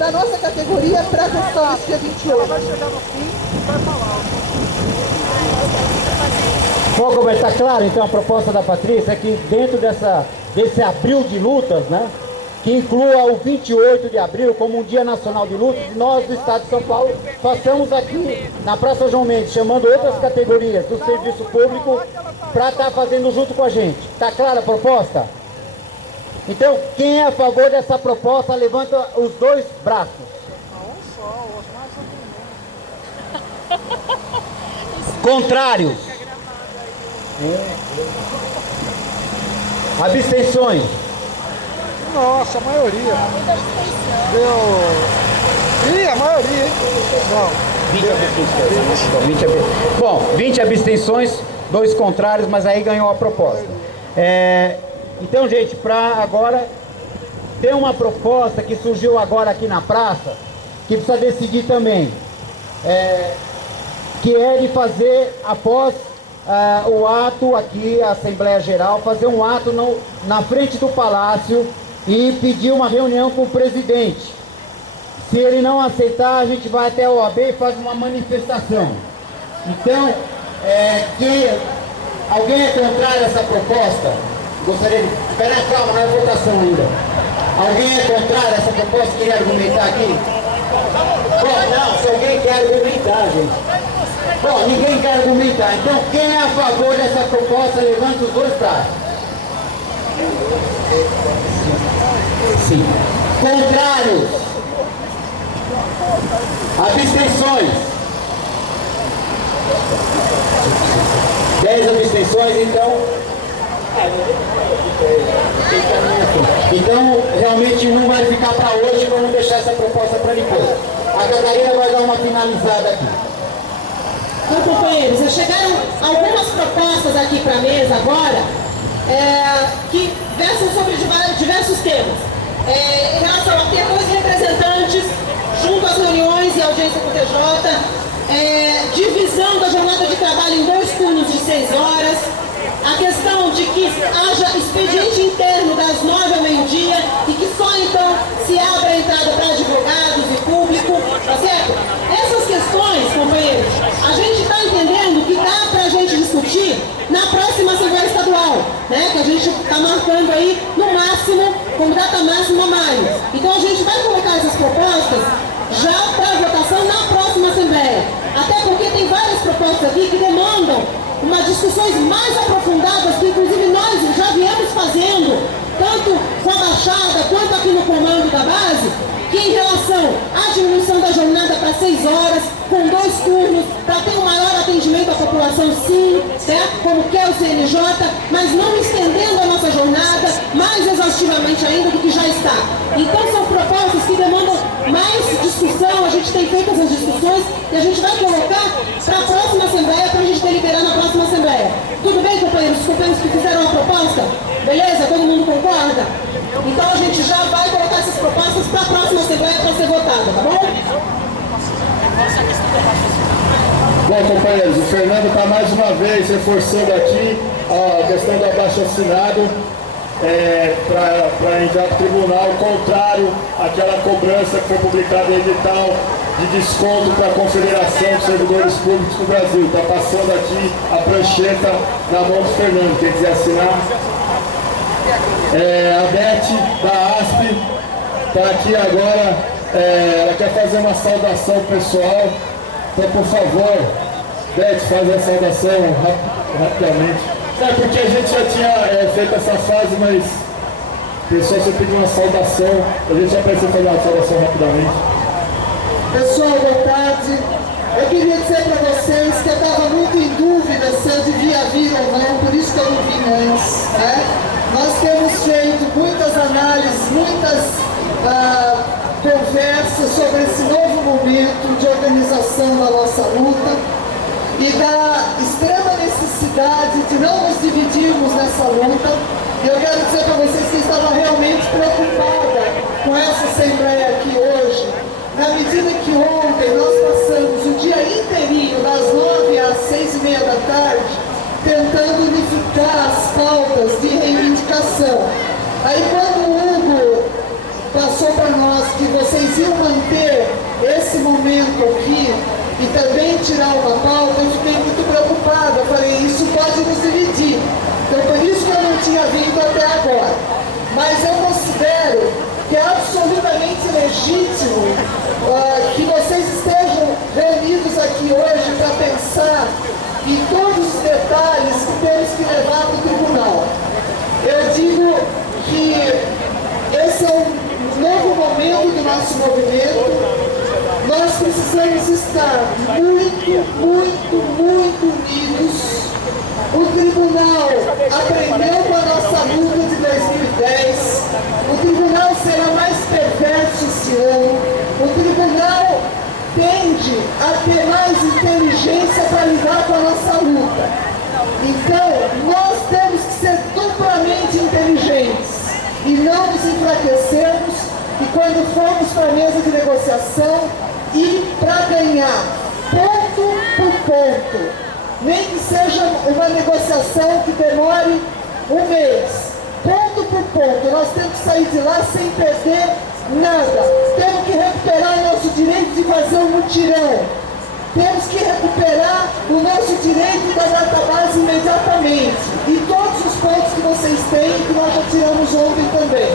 da nossa categoria para a questão desse dia 28. Vai chegar no fim e vai falar. Bom, como está claro, então, a proposta da Patrícia é que dentro desse abril de lutas, né, que inclua o 28 de abril como um Dia Nacional de Lutas, nós do Estado de São Paulo façamos aqui na Praça João Mendes, chamando outras categorias do serviço público para estar fazendo junto com a gente. Está clara a proposta? Então, quem é a favor dessa proposta, levanta os dois braços. Contrários? Abstenções? Nossa, a maioria. Deu... Ih, a maioria, hein? Não. 20 abstenções. Bom, 20 abstenções, 2 contrários, mas aí ganhou a proposta. Então, gente, para agora, tem uma proposta que surgiu agora aqui na praça, que precisa decidir também, que é de fazer, após o ato aqui, a Assembleia Geral, fazer um ato na frente do Palácio e pedir uma reunião com o presidente. Se ele não aceitar, a gente vai até a OAB e faz uma manifestação. Então, alguém é contrário a essa proposta? Gostaria de... Espera, calma, não é votação ainda. Alguém é contrário a essa proposta? Queria argumentar aqui? Bom, não, se alguém quer argumentar, gente. Bom, ninguém quer argumentar. Então, quem é a favor dessa proposta, levanta os dois braços. Sim. Contrários? Abstenções? 10 abstenções, então realmente não vai ficar para hoje, vamos deixar essa proposta para depois. A Catarina vai dar uma finalizada aqui. Então, companheiros, já chegaram algumas propostas aqui para a mesa agora, que versam sobre diversos temas. Em relação a ter 2 representantes junto às reuniões e audiência com o TJ, divisão da jornada de trabalho em 2 turnos de 6 horas, a questão de que haja expediente interno das 9 ao meio-dia e que só então se abra a entrada para advogados e público, tá certo? Essas questões, companheiros, a gente está entendendo que dá para a gente discutir na próxima Assembleia Estadual, né? Que a gente está marcando aí no máximo, como data máxima, maio. Então a gente vai colocar essas propostas já para votação na próxima Assembleia. Até porque tem várias propostas aqui que demandam umas discussões mais aprofundadas, que inclusive nós já viemos fazendo tanto com a Baixada quanto aqui no comando da base, que em relação à diminuição da jornada para 6 horas, com 2 turnos, para ter um maior atendimento à população, sim, certo? Como quer o CNJ, mas não estendendo a nossa jornada mais exaustivamente ainda do que já está. Então são propostas que demandam mais discussão, a gente tem feito essas discussões e a gente vai colocar para a próxima Assembleia, para a gente deliberar na próxima Assembleia. Tudo bem, companheiros? Os companheiros que fizeram a proposta? Beleza? Todo mundo concorda? Então a gente já vai colocar essas propostas para a próxima Assembleia para ser votada, tá bom? Bom, companheiros, o Fernando está mais uma vez reforçando aqui a questão do abaixo-assinado para enviar para o tribunal, contrário àquela cobrança que foi publicada em edital de desconto para a Confederação dos Servidores Públicos do Brasil. Está passando aqui a prancheta na mão do Fernando. Quem quiser assinar? A Beth, da ASP, está aqui agora. Ela quer fazer uma saudação pessoal. Então, por favor, Beth, faz a saudação rapidamente. Porque a gente já tinha feito essa fase, mas o pessoal só pediu uma saudação. A gente já pensou em fazer uma saudação rapidamente. Pessoal, boa tarde. Eu queria dizer para vocês que eu estava muito em dúvida se eu devia vir ou não, por isso que eu não vim antes. Né? Nós temos feito muitas análises, muitas conversas sobre esse novo momento de organização da nossa luta e da extrema necessidade de não nos dividirmos nessa luta. Eu quero dizer para vocês que eu estava realmente preocupada com essa Assembleia aqui hoje, na medida que ontem nós passamos o dia inteirinho, das 9 às 6h30 da tarde, tentando unificar as pautas de reivindicação. Aí quando o Hugo passou para nós que vocês iam manter esse momento aqui e também tirar uma pauta, eu fiquei muito preocupada. Eu falei, isso pode nos dividir. Então por isso que eu não tinha vindo até agora. Mas eu considero que é absolutamente legítimo que vocês estejam reunidos aqui hoje para pensar em todos os detalhes que temos que levar para o tribunal. Eu digo que esse é um novo momento do nosso movimento. Nós precisamos estar muito unidos. O tribunal aprendeu com a nossa luta de 2010. O tribunal será mais perverso esse ano. O tribunal tende a ter mais inteligência para lidar com a nossa luta. Então, nós temos que ser duplamente inteligentes e não nos enfraquecermos. E quando formos para a mesa de negociação, ir para ganhar, ponto por ponto. Nem que seja uma negociação que demore um mês, ponto por ponto. Nós temos que sair de lá sem perder nada. Temos que recuperar o nosso direito de fazer um mutirão. Temos que recuperar o nosso direito da database imediatamente. E todos os pontos que vocês têm, que nós já tiramos ontem também.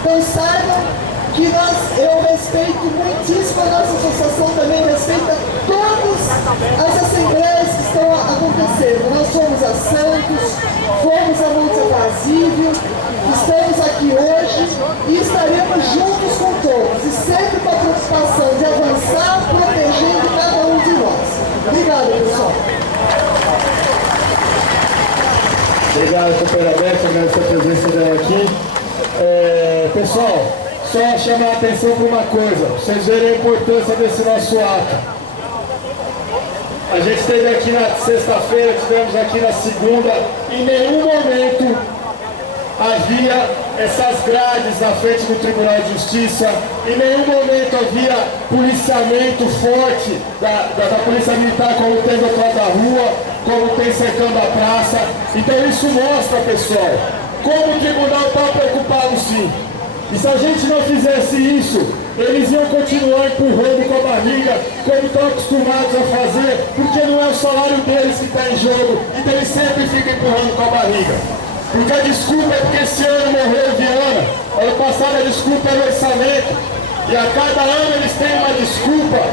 Então saibam que eu respeito muitíssimo, a nossa associação também respeita todas as assembleias que estão acontecendo. Nós fomos a Santos, fomos a Monte Aprazível, estamos aqui hoje e estaremos juntos com todos, e sempre com a preocupação de avançar, protegendo cada um de nós. Obrigado, pessoal. Obrigado, companheira Beth, agradeço a presença dela aqui. Pessoal, só chamar a atenção para uma coisa, pra vocês verem a importância desse nosso ato. A gente esteve aqui na sexta-feira, tivemos aqui na segunda, em nenhum momento havia essas grades na frente do Tribunal de Justiça, em nenhum momento havia policiamento forte da Polícia Militar, como tem do outro lado da rua, como tem cercando a praça. Então isso mostra, pessoal, como o Tribunal está preocupado sim. E se a gente não fizesse isso, eles iam continuar empurrando com a barriga, como estão acostumados a fazer, porque não é o salário deles que está em jogo, então eles sempre ficam empurrando com a barriga. Porque a desculpa é porque esse ano morreu Viana, ano passado a desculpa era o orçamento, e a cada ano eles têm uma desculpa,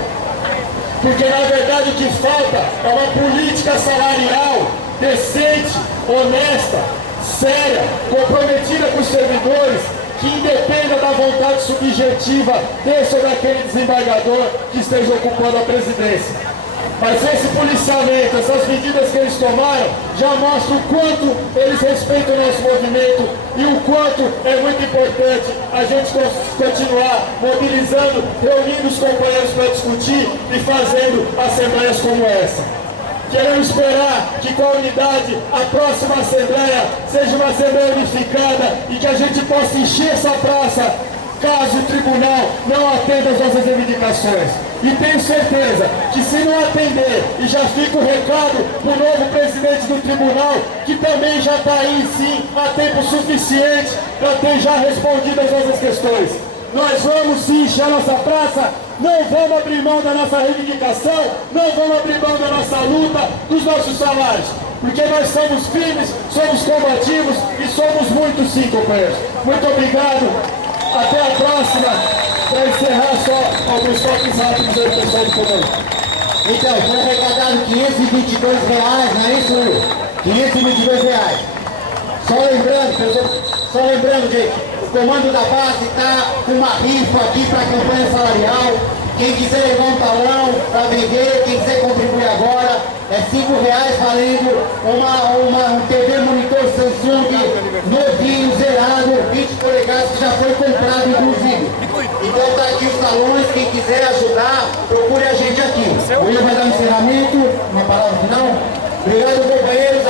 porque na verdade o que falta é uma política salarial decente, honesta, séria, comprometida com os servidores, que independa da vontade subjetiva desse ou daquele desembargador que esteja ocupando a presidência. Mas esse policiamento, essas medidas que eles tomaram, já mostram o quanto eles respeitam o nosso movimento e o quanto é muito importante a gente continuar mobilizando, reunindo os companheiros para discutir e fazendo assembleias como essa. Queremos esperar que com a unidade a próxima assembleia seja uma assembleia unificada e que a gente possa encher essa praça caso o tribunal não atenda às nossas reivindicações. E tenho certeza que se não atender, e já fica o recado para o novo presidente do tribunal, que também já está aí sim há tempo suficiente para ter já respondido as nossas questões. Nós vamos sim encher a nossa praça, não vamos abrir mão da nossa reivindicação, não vamos abrir mão da nossa luta, dos nossos salários. Porque nós somos firmes, somos combativos e somos muito sim, companheiros. Muito obrigado. Até a próxima, para encerrar só alguns toques rápidos aí, pessoal do comando. Então, foi arrecadado R$522, não é isso, Will? R$522. Só lembrando, gente, o comando da base está com uma rifa aqui para a campanha salarial. Quem quiser levar um talão para vender, quem quiser contribuir agora, é R$5 valendo um TV monitor Samsung novinho, zerado, 20 polegadas, que já foi comprado inclusive. Então tá aqui os talões, quem quiser ajudar, procure a gente aqui. O Will vai dar um encerramento, uma palavra final. Obrigado, companheiros.